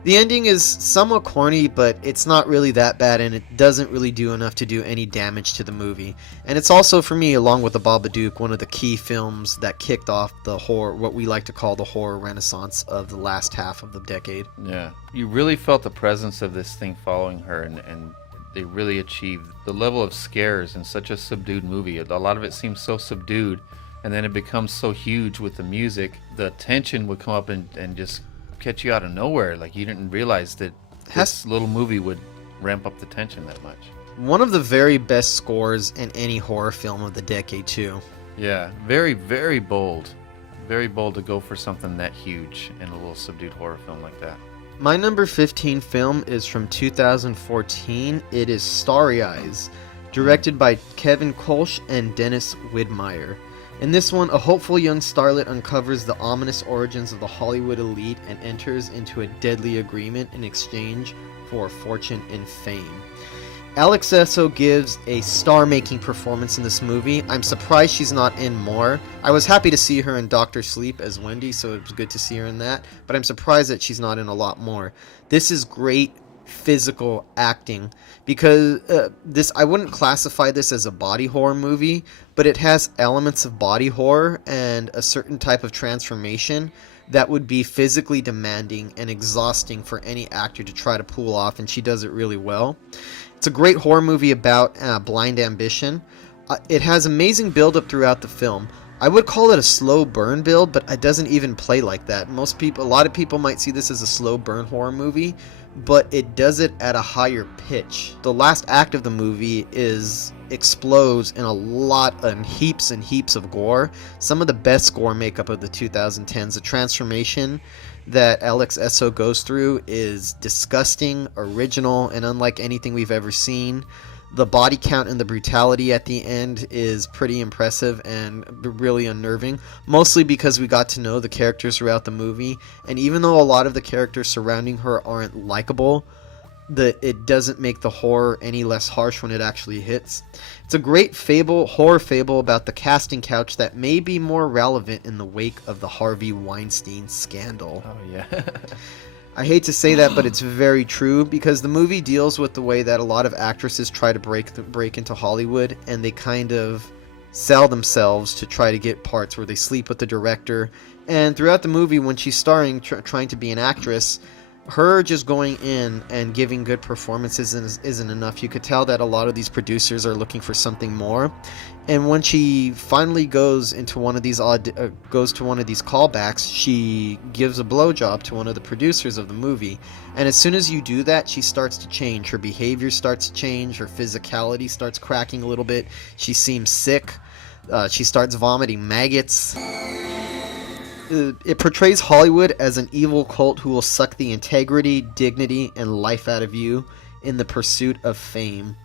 The ending is somewhat corny, but it's not really that bad, and it doesn't really do enough to do any damage to the movie. And it's also, for me, along with The Babadook, one of the key films that kicked off the horror, what we like to call the horror renaissance of the last half of the decade. Yeah, you really felt the presence of this thing following her, and they really achieved the level of scares in such a subdued movie. A lot of it seems so subdued, and then it becomes so huge with the music. The tension would come up and just catch you out of nowhere. Like, you didn't realize that this little movie would ramp up the tension that much. One of the very best scores in any horror film of the decade, too. Yeah, very, very bold. Very bold to go for something that huge in a little subdued horror film like that. My number 15 film is from 2014. It is Starry Eyes, directed by Kevin Kolsch and Dennis Widmeyer. In this one, a hopeful young starlet uncovers the ominous origins of the Hollywood elite and enters into a deadly agreement in exchange for fortune and fame. Alex Esso gives a star-making performance in this movie. I'm surprised she's not in more. I was happy to see her in Dr. Sleep as Wendy, so it was good to see her in that, but I'm surprised that she's not in a lot more. This is great physical acting because I wouldn't classify this as a body horror movie, but it has elements of body horror and a certain type of transformation that would be physically demanding and exhausting for any actor to try to pull off, and she does it really well. It's a great horror movie about blind ambition. It has amazing build-up throughout the film. I would call it a slow burn build, but it doesn't even play like that. A lot of people might see this as a slow burn horror movie, but it does it at a higher pitch. The last act of the movie explodes in heaps and heaps of gore. Some of the best gore makeup of the 2010s. The transformation that Alex Esso goes through is disgusting, original, and unlike anything we've ever seen. The body count and the brutality at the end is pretty impressive and really unnerving, mostly because we got to know the characters throughout the movie, and even though a lot of the characters surrounding her aren't likable, it doesn't make the horror any less harsh when it actually hits. It's a great horror fable about the casting couch that may be more relevant in the wake of the Harvey Weinstein scandal. Oh, yeah. I hate to say that, but it's very true, because the movie deals with the way that a lot of actresses try to break into Hollywood, and they kind of sell themselves to try to get parts where they sleep with the director. And throughout the movie, when she's starring, trying to be an actress, her just going in and giving good performances isn't enough. You could tell that a lot of these producers are looking for something more. And when she finally goes into one of these callbacks, she gives a blowjob to one of the producers of the movie. And as soon as you do that, she starts to change. Her behavior starts to change. Her physicality starts cracking a little bit. She seems sick. She starts vomiting maggots. It portrays Hollywood as an evil cult who will suck the integrity, dignity, and life out of you in the pursuit of fame.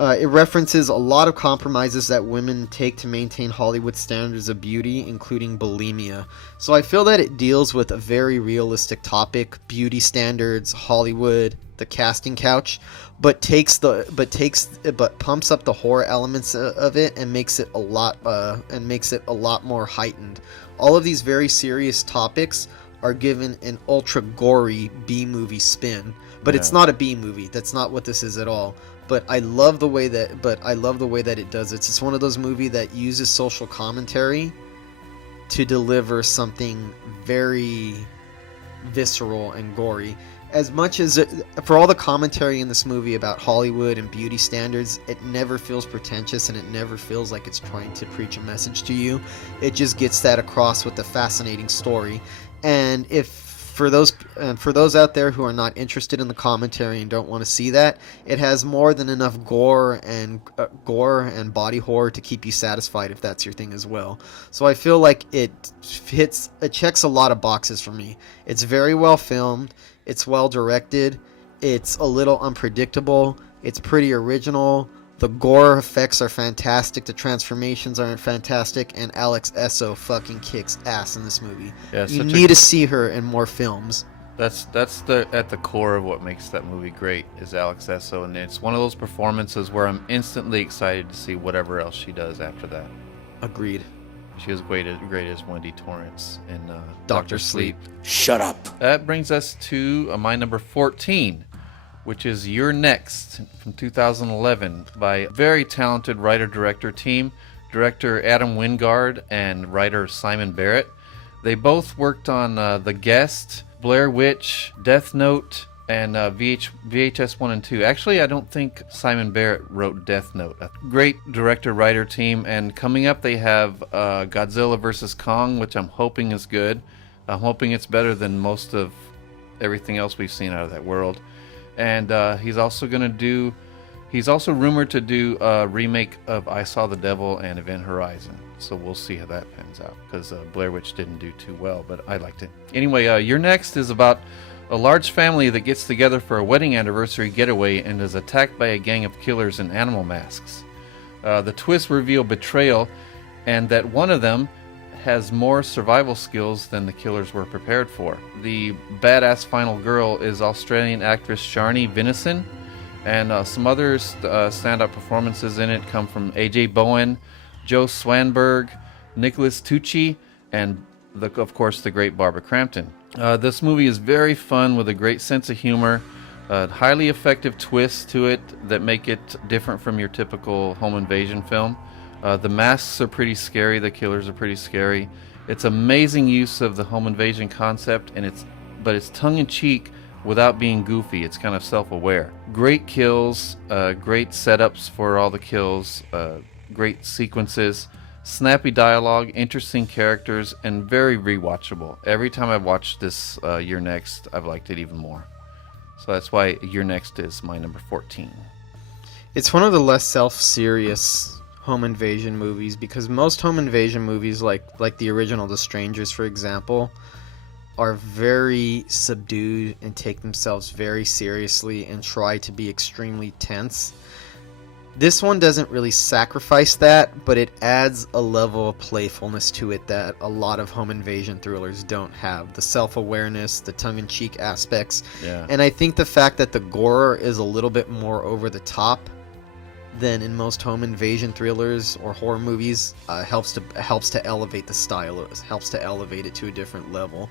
It references a lot of compromises that women take to maintain Hollywood standards of beauty, including bulimia. So I feel that it deals with a very realistic topic: beauty standards, Hollywood, the casting couch, but pumps up the horror elements of it and makes it a lot more heightened. All of these very serious topics are given an ultra gory B-movie spin, but It's not a B-movie. That's not what this is at all. But I love the way that it does it. It's one of those movies that uses social commentary to deliver something very visceral and gory. As much as for all the commentary in this movie about Hollywood and beauty standards, it never feels pretentious and it never feels like it's trying to preach a message to you. It just gets that across with a fascinating story. And for those out there who are not interested in the commentary and don't want to see that, it has more than enough gore and body horror to keep you satisfied if that's your thing as well. So I feel like it checks a lot of boxes for me. It's very well filmed. It's well directed. It's a little unpredictable. It's pretty original. The gore effects are fantastic. The transformations are fantastic. And Alex Esso fucking kicks ass in this movie. Yeah, you need to see her in more films. That's at the core of what makes that movie great is Alex Esso, and it's one of those performances where I'm instantly excited to see whatever else she does after that. Agreed. She was great as Wendy Torrance in Dr. Sleep. Shut up. That brings us to my number 14, which is You're Next from 2011 by a very talented writer-director team, director Adam Wingard and writer Simon Barrett. They both worked on The Guest, Blair Witch, Death Note, and VHS 1 and 2. Actually, I don't think Simon Barrett wrote Death Note. A great director-writer team, and coming up they have Godzilla vs. Kong, which I'm hoping is good. I'm hoping it's better than most of everything else we've seen out of that world. And he's also going to do He's also rumored to do a remake of I Saw the Devil and Event Horizon. So we'll see how that pans out, because Blair Witch didn't do too well, but I liked it. Anyway, Your Next is about a large family that gets together for a wedding anniversary getaway and is attacked by a gang of killers in animal masks. The twists reveal betrayal and that one of them has more survival skills than the killers were prepared for. The badass final girl is Australian actress Sharni Vinison, and some other standout performances in it come from A.J. Bowen, Joe Swanberg, Nicholas Tucci, and of course the great Barbara Crampton. This movie is very fun with a great sense of humor, highly effective twists to it that make it different from your typical home invasion film. The masks are pretty scary, the killers are pretty scary. It's amazing use of the home invasion concept, but it's tongue-in-cheek without being goofy. It's kind of self-aware. Great kills, great setups for all the kills, great sequences, snappy dialogue, interesting characters, and very rewatchable. Every time I've watched this Your Next, I've liked it even more. So that's why Your Next is my number 14. It's one of the less self-serious home invasion movies, because most home invasion movies, like the original The Strangers, for example, are very subdued and take themselves very seriously and try to be extremely tense. This one doesn't really sacrifice that, but it adds a level of playfulness to it that a lot of home invasion thrillers don't have. The self-awareness, the tongue-in-cheek aspects, and I think the fact that the gore is a little bit more over the top than in most home invasion thrillers or horror movies helps to elevate the style. It helps to elevate it to a different level.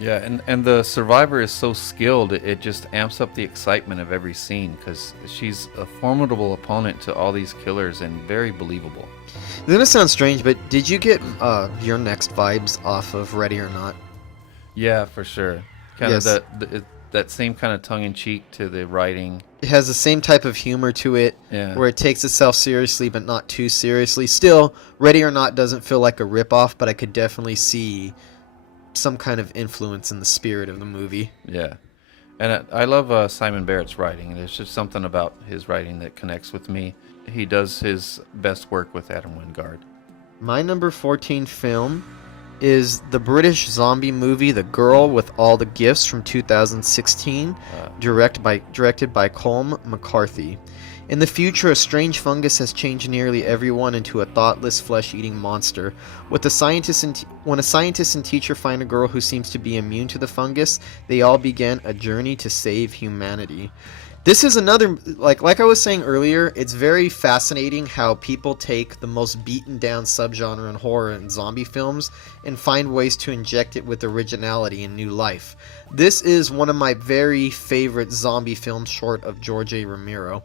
Yeah, and the survivor is so skilled, it just amps up the excitement of every scene, because she's a formidable opponent to all these killers and very believable. It's gonna sound strange, but did you get Your Next vibes off of Ready or Not? Yeah, for sure. Kind of that same kind of tongue-in-cheek to the writing. It has the same type of humor to it, where it takes itself seriously but not too seriously. Still, Ready or Not doesn't feel like a ripoff, but I could definitely see some kind of influence in the spirit of the movie. Yeah. And I love Simon Barrett's writing. There's just something about his writing that connects with me. He does his best work with Adam Wingard. My number 14 film is the British zombie movie The Girl with All the Gifts from 2016, directed by Colm McCarthy. In the future, a strange fungus has changed nearly everyone into a thoughtless, flesh-eating monster. When a scientist and teacher find a girl who seems to be immune to the fungus, they all begin a journey to save humanity. This is another, like I was saying earlier, it's very fascinating how people take the most beaten-down subgenre in horror and zombie films and find ways to inject it with originality and new life. This is one of my very favorite zombie films short of George A. Romero.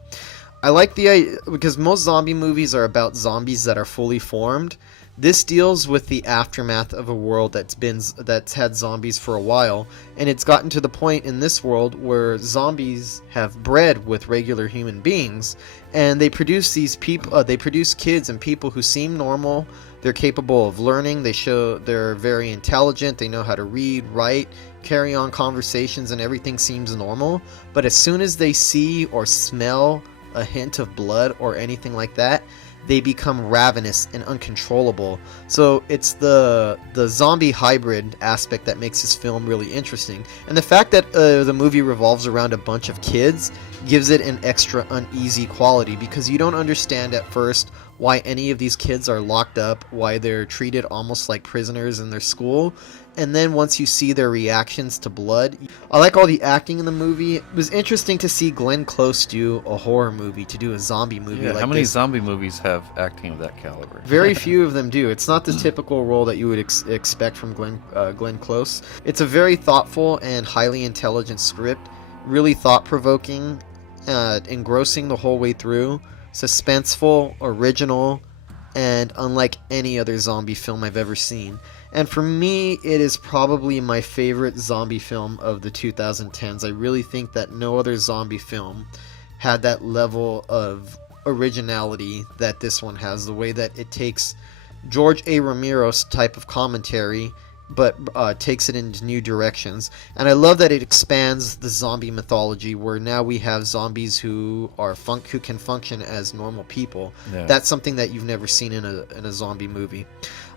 I like the idea, because most zombie movies are about zombies that are fully formed. This deals with the aftermath of a world that's had zombies for a while, and it's gotten to the point in this world where zombies have bred with regular human beings, and they produce these people. They produce kids and people who seem normal. They're capable of learning. They're very intelligent. They know how to read, write, carry on conversations, and everything seems normal. But as soon as they see or smell a hint of blood or anything like that, they become ravenous and uncontrollable. So it's the zombie hybrid aspect that makes this film really interesting. And the fact that the movie revolves around a bunch of kids gives it an extra uneasy quality, because you don't understand at first why any of these kids are locked up, why they're treated almost like prisoners in their school. And then once you see their reactions to blood, I like all the acting in the movie. It was interesting to see Glenn Close do a horror movie, to do a zombie movie like how many this. zombie movies have acting of that caliber? Very few of them do. It's not the typical role that you would expect from Glenn Close. It's a very thoughtful and highly intelligent script, really thought-provoking, engrossing the whole way through, suspenseful, original, and unlike any other zombie film I've ever seen. And for me, it is probably my favorite zombie film of the 2010s. I really think that no other zombie film had that level of originality that this one has. The way that it takes George A. Romero's type of commentary, but takes it into new directions. And I love that it expands the zombie mythology, where now we have zombies who can function as normal people. Yeah. That's something that you've never seen in a zombie movie.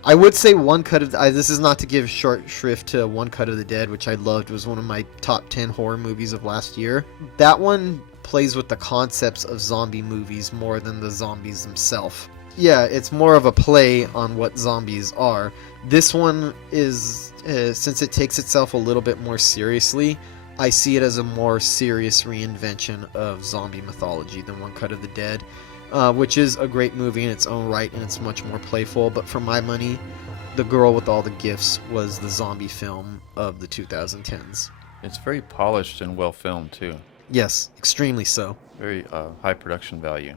I would say this is not to give short shrift to One Cut of the Dead, which I loved, was one of my top 10 horror movies of last year. That one plays with the concepts of zombie movies more than the zombies themselves. Yeah, it's more of a play on what zombies are. This one is, since it takes itself a little bit more seriously, I see it as a more serious reinvention of zombie mythology than One Cut of the Dead, which is a great movie in its own right, and it's much more playful. But for my money, The Girl with All the Gifts was the zombie film of the 2010s. It's very polished and well filmed too. Yes, extremely so. Very high production value.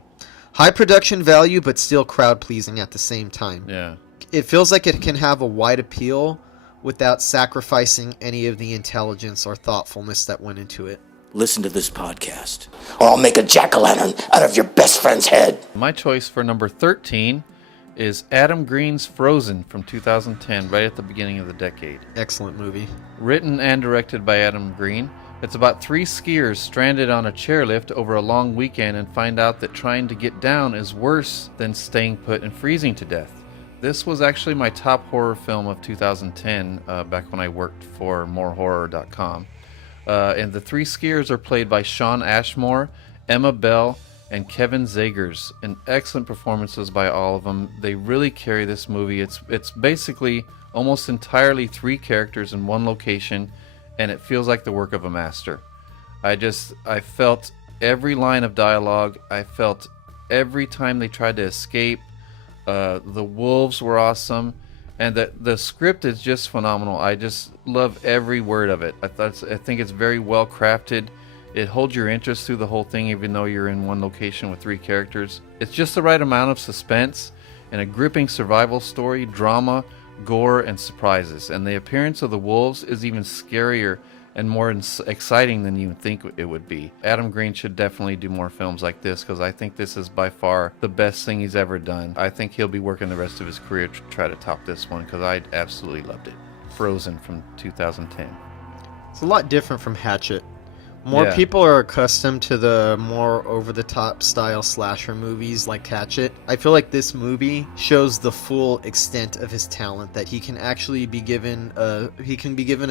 High production value, but still crowd-pleasing at the same time. Yeah. It feels like it can have a wide appeal without sacrificing any of the intelligence or thoughtfulness that went into it. Listen to this podcast, or I'll make a jack-o'-lantern out of your best friend's head. My choice for number 13 is Adam Green's Frozen from 2010, right at the beginning of the decade. Excellent movie. Written and directed by Adam Green, it's about 3 skiers stranded on a chairlift over a long weekend and find out that trying to get down is worse than staying put and freezing to death. This was actually my top horror film of 2010, back when I worked for morehorror.com. And the 3 skiers are played by Shawn Ashmore, Emma Bell, and Kevin Zegers. And excellent performances by all of them. They really carry this movie. It's basically almost entirely 3 characters in one location, and it feels like the work of a master. I felt every line of dialogue. I felt every time they tried to escape. The wolves were awesome, and the script is just phenomenal. I just love every word of it. I think it's very well crafted. It holds your interest through the whole thing, even though you're in one location with 3 characters. It's just the right amount of suspense and a gripping survival story, drama, gore, and surprises. And the appearance of the wolves is even scarier and more exciting than you would think it would be. Adam Green should definitely do more films like this, because I think this is by far the best thing he's ever done. I think he'll be working the rest of his career to try to top this one, because I absolutely loved it. Frozen from 2010. It's a lot different from Hatchet. More Yeah. people are accustomed to the more over-the-top style slasher movies like Hatchet. I feel like this movie shows the full extent of his talent, that he can actually be given a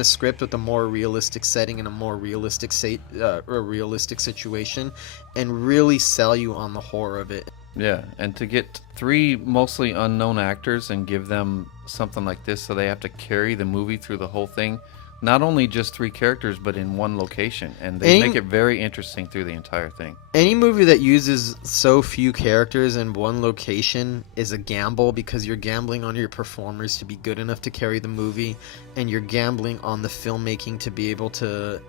script with a more realistic setting and a more realistic situation, and really sell you on the horror of it. Yeah, and to get 3 mostly unknown actors and give them something like this so they have to carry the movie through the whole thing. Not only just 3 characters, but in one location. And they make it very interesting through the entire thing. Any movie that uses so few characters in one location is a gamble, because you're gambling on your performers to be good enough to carry the movie, and you're gambling on the filmmaking to be able to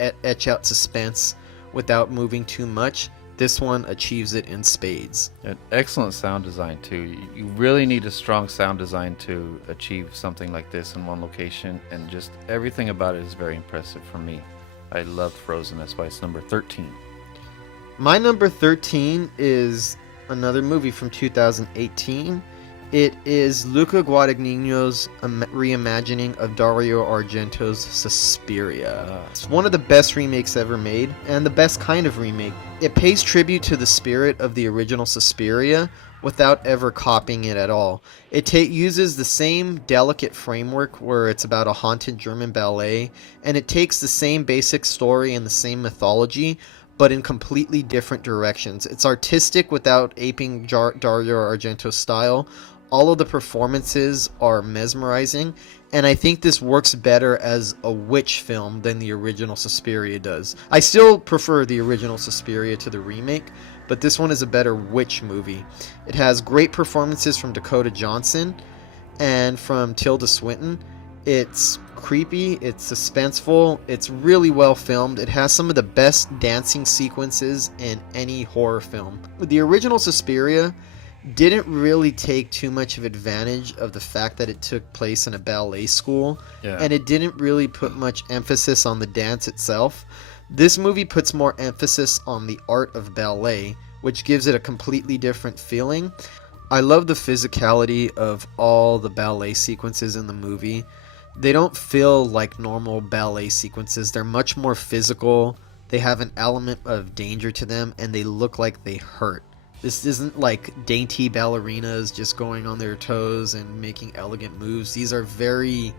etch out suspense without moving too much. This one achieves it in spades. An excellent sound design too. You really need a strong sound design to achieve something like this in one location, and just everything about it is very impressive for me. I love Frozen, that's why it's number 13. My number 13 is another movie from 2018. It is Luca Guadagnino's reimagining of Dario Argento's Suspiria. It's one of the best remakes ever made, and the best kind of remake. It pays tribute to the spirit of the original Suspiria without ever copying it at all. It uses the same delicate framework, where it's about a haunted German ballet, and it takes the same basic story and the same mythology, but in completely different directions. It's artistic without aping Dario Argento's style. All of the performances are mesmerizing, and I think this works better as a witch film than the original Suspiria does. I still prefer the original Suspiria to the remake, but this one is a better witch movie. It has great performances from Dakota Johnson and from Tilda Swinton. It's creepy, it's suspenseful, it's really well filmed. It has some of the best dancing sequences in any horror film. The original Suspiria didn't really take too much of advantage of the fact that it took place in a ballet school, and it didn't really put much emphasis on the dance itself. This movie puts more emphasis on the art of ballet, which gives it a completely different feeling. I love the physicality of all the ballet sequences in the movie. They don't feel like normal ballet sequences. They're much more physical. They have an element of danger to them, and they look like they hurt. This isn't like dainty ballerinas just going on their toes and making elegant moves. These are very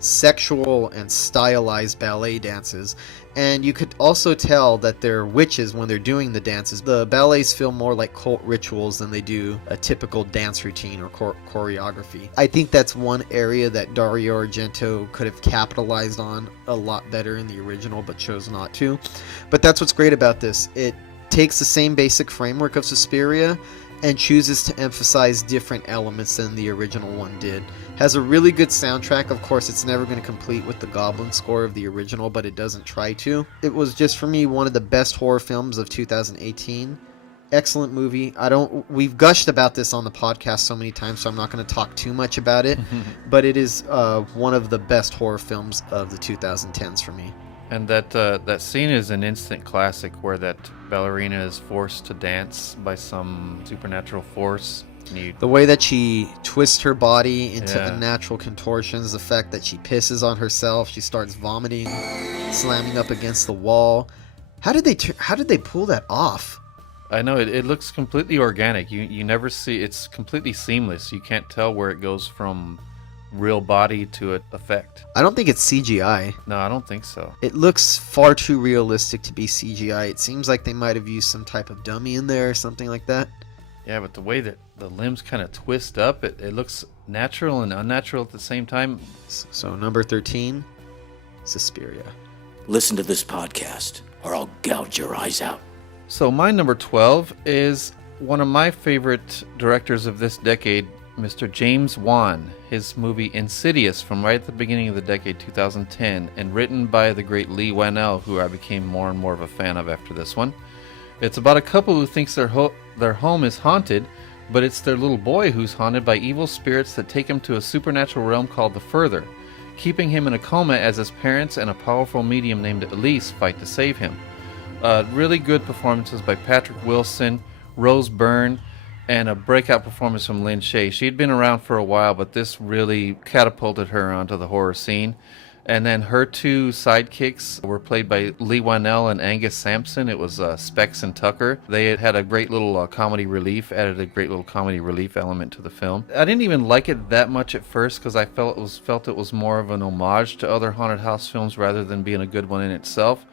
sexual and stylized ballet dances, and you could also tell that they're witches when they're doing the dances. The ballets feel more like cult rituals than they do a typical dance routine or choreography. I think that's one area that Dario Argento could have capitalized on a lot better in the original, but chose not to. But that's what's great about this. It takes the same basic framework of Suspiria and chooses to emphasize different elements than the original one did. Has a really good soundtrack. Of course, it's never going to compete with the Goblin score of the original, but it doesn't try to. It was just, for me, one of the best horror films of 2018. Excellent movie. We've gushed about this on the podcast so many times, so I'm not going to talk too much about it, but it is one of the best horror films of the 2010s for me. And that scene is an instant classic where that ballerina is forced to dance by some supernatural force. The way that she twists her body into unnatural contortions, the fact that she pisses on herself, she starts vomiting, slamming up against the wall. How did they pull that off? I know it looks completely organic. You never see, it's completely seamless. You can't tell where it goes from real body to effect. I don't think it's CGI. No, I don't think so. It looks far too realistic to be CGI. It seems like they might have used some type of dummy in there or something like that. Yeah, but the way that the limbs kind of twist up, it looks natural and unnatural at the same time. So number 13, Suspiria. Listen to this podcast, or I'll gouge your eyes out. So my number 12 is one of my favorite directors of this decade, Mr. James Wan. His movie Insidious from right at the beginning of the decade, 2010, and written by the great Leigh Whannell, who I became more and more of a fan of after this one. It's about a couple who thinks their home is haunted, but it's their little boy who's haunted by evil spirits that take him to a supernatural realm called the Further, keeping him in a coma as his parents and a powerful medium named Elise fight to save him. Really good performances by Patrick Wilson, Rose Byrne, and a breakout performance from Lynn Shay. She'd been around for a while, but this really catapulted her onto the horror scene. And then her two sidekicks were played by Leigh Whannell and Angus Sampson. It was Specs and Tucker. They had a great little comedy relief, added a great little comedy relief element to the film. I didn't even like it that much at first because I felt it was more of an homage to other haunted house films rather than being a good one in itself.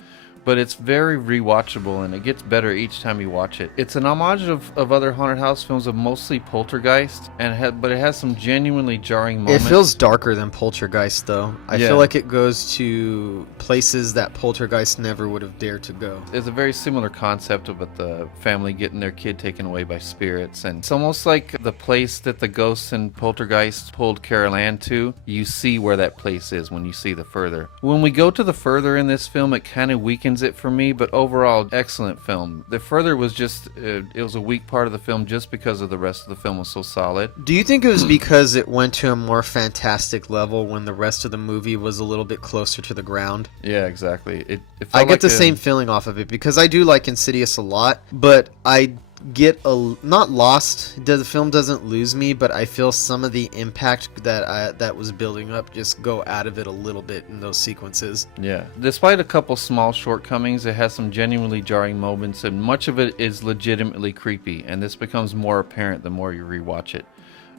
But it's very rewatchable, and it gets better each time you watch it. It's an homage of other haunted house films, of mostly Poltergeist, but it has some genuinely jarring moments. It feels darker than Poltergeist, though. I feel like it goes to places that Poltergeist never would have dared to go. It's a very similar concept about the family getting their kid taken away by spirits, and it's almost like the place that the ghosts in Poltergeist pulled Carol Ann to. You see where that place is when you see the Further. When we go to the Further in this film, it kind of weakens it for me, but overall excellent film. The Further was just it was a weak part of the film just because of the rest of the film was so solid. Do you think it was because it went to a more fantastic level when the rest of the movie was a little bit closer to the ground? Yeah, exactly. It felt I get like the same feeling off of it because I do like Insidious a lot, but I get not lost. The film doesn't lose me, but I feel some of the impact that was building up just go out of it a little bit in those sequences. Yeah. Despite a couple small shortcomings, it has some genuinely jarring moments, and much of it is legitimately creepy, and this becomes more apparent the more you rewatch it.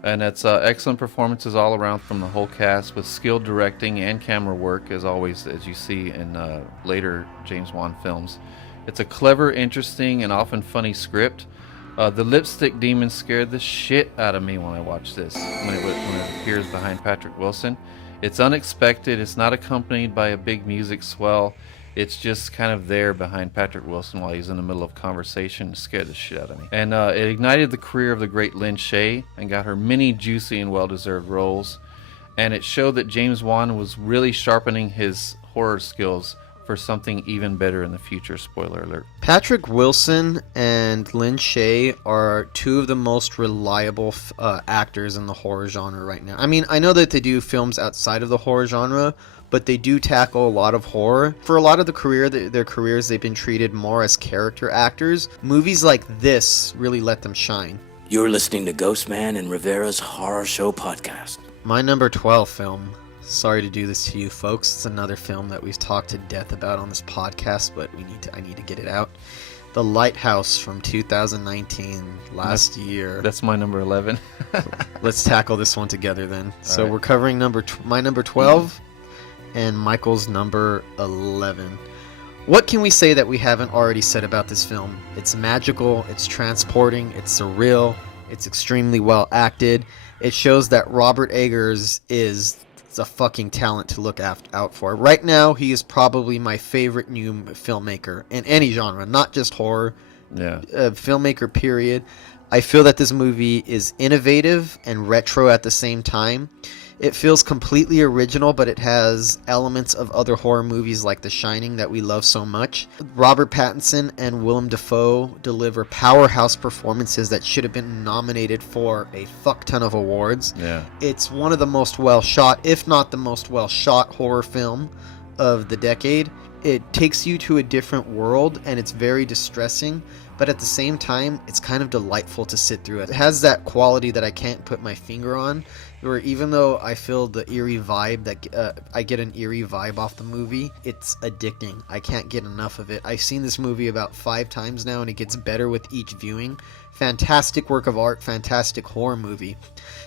And it's excellent performances all around from the whole cast, with skilled directing and camera work, as always, as you see in later James Wan films. It's a clever, interesting, and often funny script. The lipstick demon scared the shit out of me when I watched this, when it appears behind Patrick Wilson. It's unexpected, it's not accompanied by a big music swell, it's just kind of there behind Patrick Wilson while he's in the middle of conversation. It scared the shit out of me. And it ignited the career of the great Lynn Shay and got her many juicy and well-deserved roles. And it showed that James Wan was really sharpening his horror skills for something even better in the future. Spoiler alert. Patrick Wilson and Lynn Shay are two of the most reliable actors in the horror genre right now. I mean, I know that they do films outside of the horror genre, but they do tackle a lot of horror. For a lot of their careers, they've been treated more as character actors. Movies like this really let them shine. You're listening to Ghostman and Rivera's Horror Show podcast. My number 12 film, Sorry to do this to you folks. It's another film that we've talked to death about on this podcast, but I need to get it out. The Lighthouse from 2019, last year. That's my number 11. Let's tackle this one together then. So right. we're covering my number 12 and Michael's number 11. What can we say that we haven't already said about this film? It's magical, it's transporting, it's surreal, it's extremely well acted. It shows that Robert Eggers is a fucking talent to look out for. Right now, he is probably my favorite new filmmaker in any genre, not just horror. Yeah. Filmmaker, period. I feel that this movie is innovative and retro at the same time. It feels completely original, but it has elements of other horror movies like The Shining that we love so much. Robert Pattinson and Willem Dafoe deliver powerhouse performances that should have been nominated for a fuck ton of awards. Yeah. It's one of the most well shot, if not the most well shot horror film of the decade. It takes you to a different world and it's very distressing, but at the same time, it's kind of delightful to sit through it. It has that quality that I can't put my finger on, where even though I feel the eerie vibe, that I get an eerie vibe off the movie, it's addicting. I can't get enough of it. I've seen this movie about 5 times now, and it gets better with each viewing. Fantastic work of art, fantastic horror movie.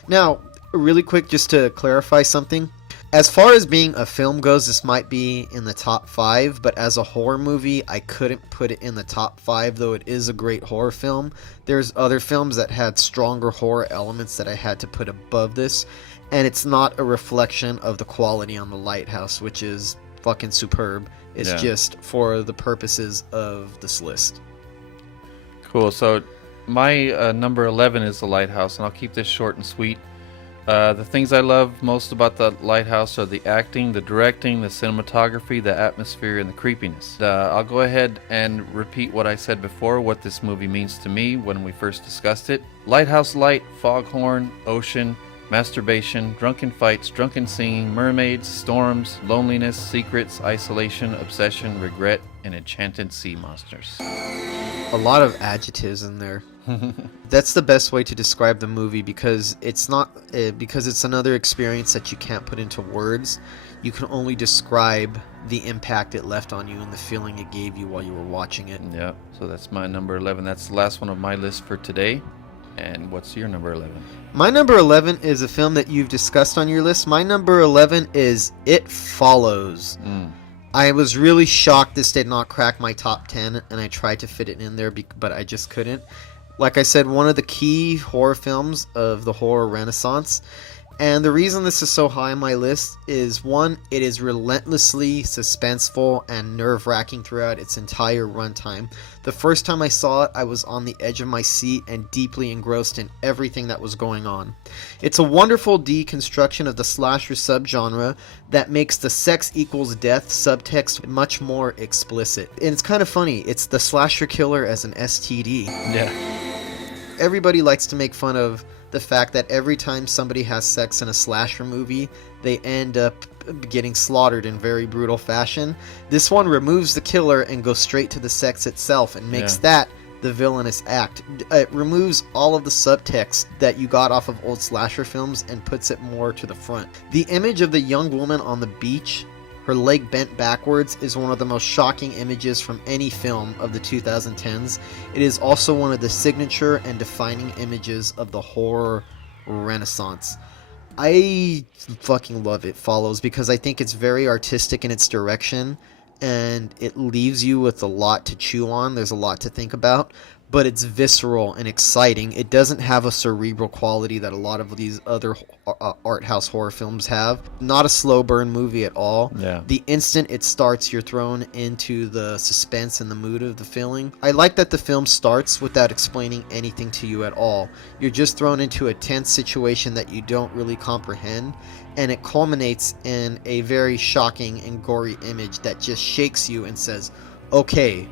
Now, really quick, just to clarify something. As far as being a film goes, this might be in the top 5, but as a horror movie, I couldn't put it in the top 5, though it is a great horror film. There's other films that had stronger horror elements that I had to put above this, and it's not a reflection of the quality on The Lighthouse, which is fucking superb. It's just for the purposes of this list. Cool. So my number 11 is The Lighthouse, and I'll keep this short and sweet. The things I love most about The Lighthouse are the acting, the directing, the cinematography, the atmosphere, and the creepiness. I'll go ahead and repeat what I said before, what this movie means to me when we first discussed it. Lighthouse light, foghorn, ocean, masturbation, drunken fights, drunken singing, mermaids, storms, loneliness, secrets, isolation, obsession, regret, and enchanted sea monsters. A lot of adjectives in there. That's the best way to describe the movie, because it's not because it's another experience that you can't put into words. You can only describe the impact it left on you and the feeling it gave you while you were watching it. Yeah, so that's my number 11. That's the last one of my list for today. And what's your number 11? My number 11 is a film that you've discussed on your list. My number 11 is It Follows. I was really shocked this did not crack my top 10, and I tried to fit it in there, but I just couldn't. Like I said, one of the key horror films of the horror renaissance. And the reason this is so high on my list is, one, it is relentlessly suspenseful and nerve-wracking throughout its entire runtime. The first time I saw it, I was on the edge of my seat and deeply engrossed in everything that was going on. It's a wonderful deconstruction of the slasher subgenre that makes the sex equals death subtext much more explicit. And it's kind of funny, it's the slasher killer as an STD. Yeah. Everybody likes to make fun of the fact that every time somebody has sex in a slasher movie, they end up getting slaughtered in very brutal fashion. This one removes the killer and goes straight to the sex itself and makes that the villainous act. It removes all of the subtext that you got off of old slasher films and puts it more to the front. The image of the young woman on the beach, her leg bent backwards, is one of the most shocking images from any film of the 2010s. It is also one of the signature and defining images of the horror renaissance. I fucking love It Follows because I think it's very artistic in its direction, and it leaves you with a lot to chew on. There's a lot to think about, but it's visceral and exciting. It doesn't have a cerebral quality that a lot of these other art house horror films have. Not a slow burn movie at all. Yeah. The instant it starts, you're thrown into the suspense and the mood of the feeling. I like that the film starts without explaining anything to you at all. You're just thrown into a tense situation that you don't really comprehend, and it culminates in a very shocking and gory image that just shakes you and says, okay,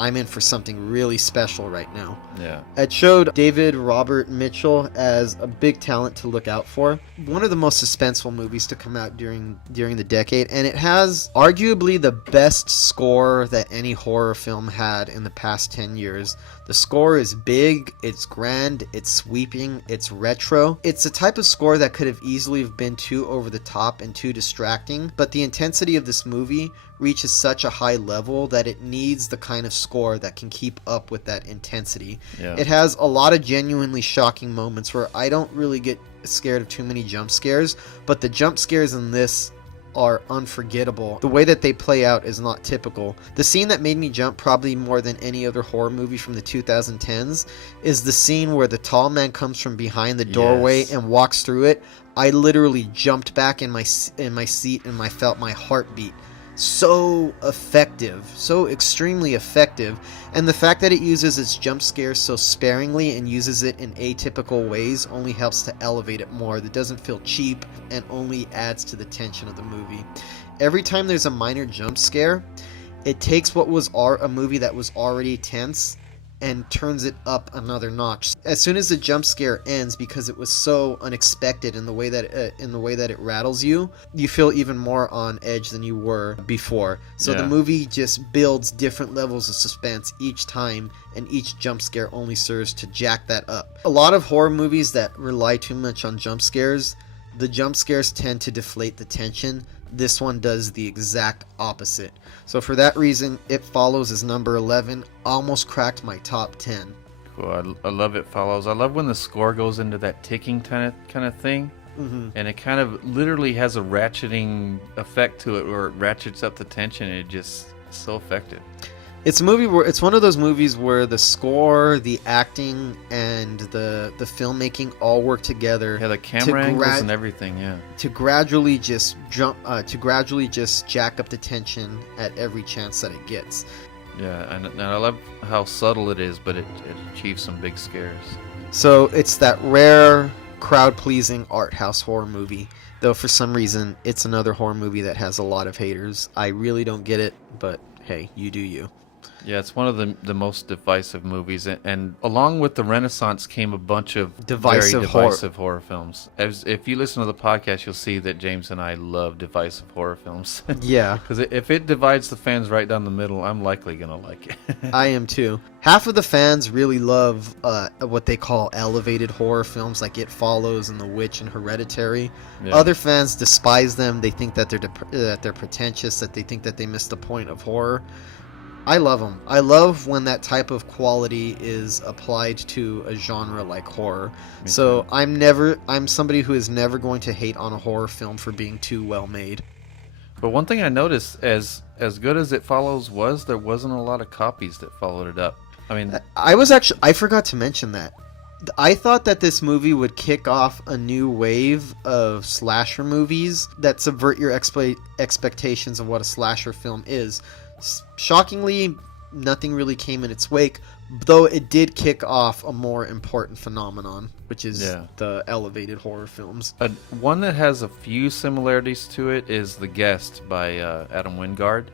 I'm in for something really special right now. Yeah. It showed David Robert Mitchell as a big talent to look out for. One of the most suspenseful movies to come out during the decade, and it has arguably the best score that any horror film had in the past 10 years. The score is big, it's grand, it's sweeping, it's retro. It's a type of score that could have easily have been too over the top and too distracting, but the intensity of this movie reaches such a high level that it needs the kind of score that can keep up with that intensity. Yeah. It has a lot of genuinely shocking moments where I don't really get scared of too many jump scares, but the jump scares in this are unforgettable. The way that they play out is not typical. The scene that made me jump probably more than any other horror movie from the 2010s is the scene where the tall man comes from behind the doorway and walks through it. I literally jumped back in my seat and I felt my heart beat. So effective, so extremely effective, and the fact that it uses its jump scares so sparingly and uses it in atypical ways only helps to elevate it more. That doesn't feel cheap and only adds to the tension of the movie. Every time there's a minor jump scare, it takes what was a movie that was already tense and turns it up another notch. As soon as the jump scare ends, because it was so unexpected in the way that it rattles you, you feel even more on edge than you were before. So the movie just builds different levels of suspense each time, and each jump scare only serves to jack that up. A lot of horror movies that rely too much on jump scares, the jump scares tend to deflate the tension. This one does the exact opposite. So for that reason, It Follows is number 11. Almost cracked my top 10. Cool. I love It Follows. I love when the score goes into that ticking kind of thing. Mm-hmm. And it kind of literally has a ratcheting effect to it where it ratchets up the tension, and it just so effective. It's a movie where it's one of those movies where the score, the acting, and the filmmaking all work together. Yeah, the camera angles and everything. Yeah, to gradually just jack up the tension at every chance that it gets. Yeah, and I love how subtle it is, but it achieves some big scares. So it's that rare crowd-pleasing art house horror movie. Though for some reason, it's another horror movie that has a lot of haters. I really don't get it, but hey, you do you. Yeah, it's one of the most divisive movies, and along with the Renaissance came a bunch of very divisive horror films. If you listen to the podcast, you'll see that James and I love divisive horror films. Yeah. Because if it divides the fans right down the middle, I'm likely going to like it. I am too. Half of the fans really love what they call elevated horror films like It Follows and The Witch and Hereditary. Yeah. Other fans despise them. They think that they're pretentious, that they think that they miss the point of horror. I love them. I love when that type of quality is applied to a genre like horror. So I'm somebody who is never going to hate on a horror film for being too well made. But one thing I noticed, as good as It Follows was, there wasn't a lot of copies that followed it up. I mean, I forgot to mention that. I thought that this movie would kick off a new wave of slasher movies that subvert your expectations of what a slasher film is. Shockingly, nothing really came in its wake, though it did kick off a more important phenomenon, which is the elevated horror films. One that has a few similarities to it is The Guest by Adam Wingard.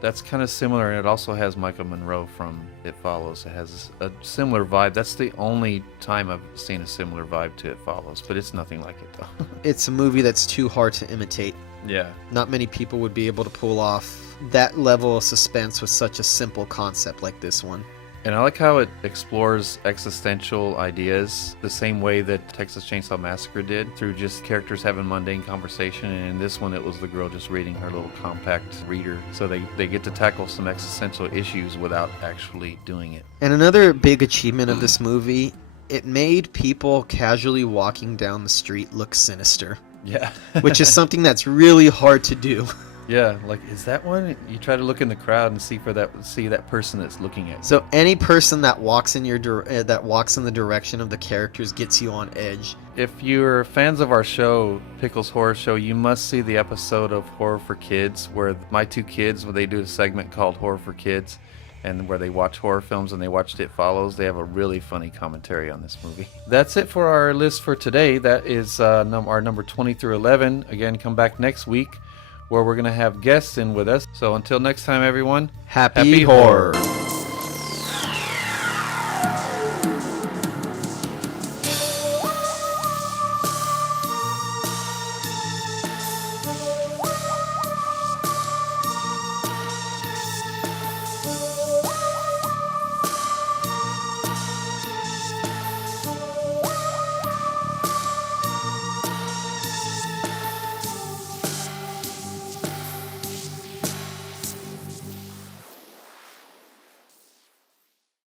That's kind of similar, and it also has Michael Monroe from It Follows. It has a similar vibe. That's the only time I've seen a similar vibe to It Follows, but it's nothing like it, though. It's a movie that's too hard to imitate. Yeah. Not many people would be able to pull off that level of suspense with such a simple concept like this one. And I like how it explores existential ideas the same way that Texas Chainsaw Massacre did, through just characters having mundane conversation. And in this one, it was the girl just reading her little compact reader. So they get to tackle some existential issues without actually doing it. And another big achievement of this movie, it made people casually walking down the street look sinister. Yeah. Which is something that's really hard to do. Yeah, like, is that one? You try to look in the crowd and see that person that's looking at you. So any person that walks in the direction of the characters gets you on edge. If you're fans of our show, Pickles Horror Show, you must see the episode of Horror for Kids where my two kids, when they do a segment called Horror for Kids, and where they watch horror films and they watched It Follows. They have a really funny commentary on this movie. That's it for our list for today. That is our number 20 through 11. Again, come back next week, where we're going to have guests in with us. So until next time, everyone, happy horror.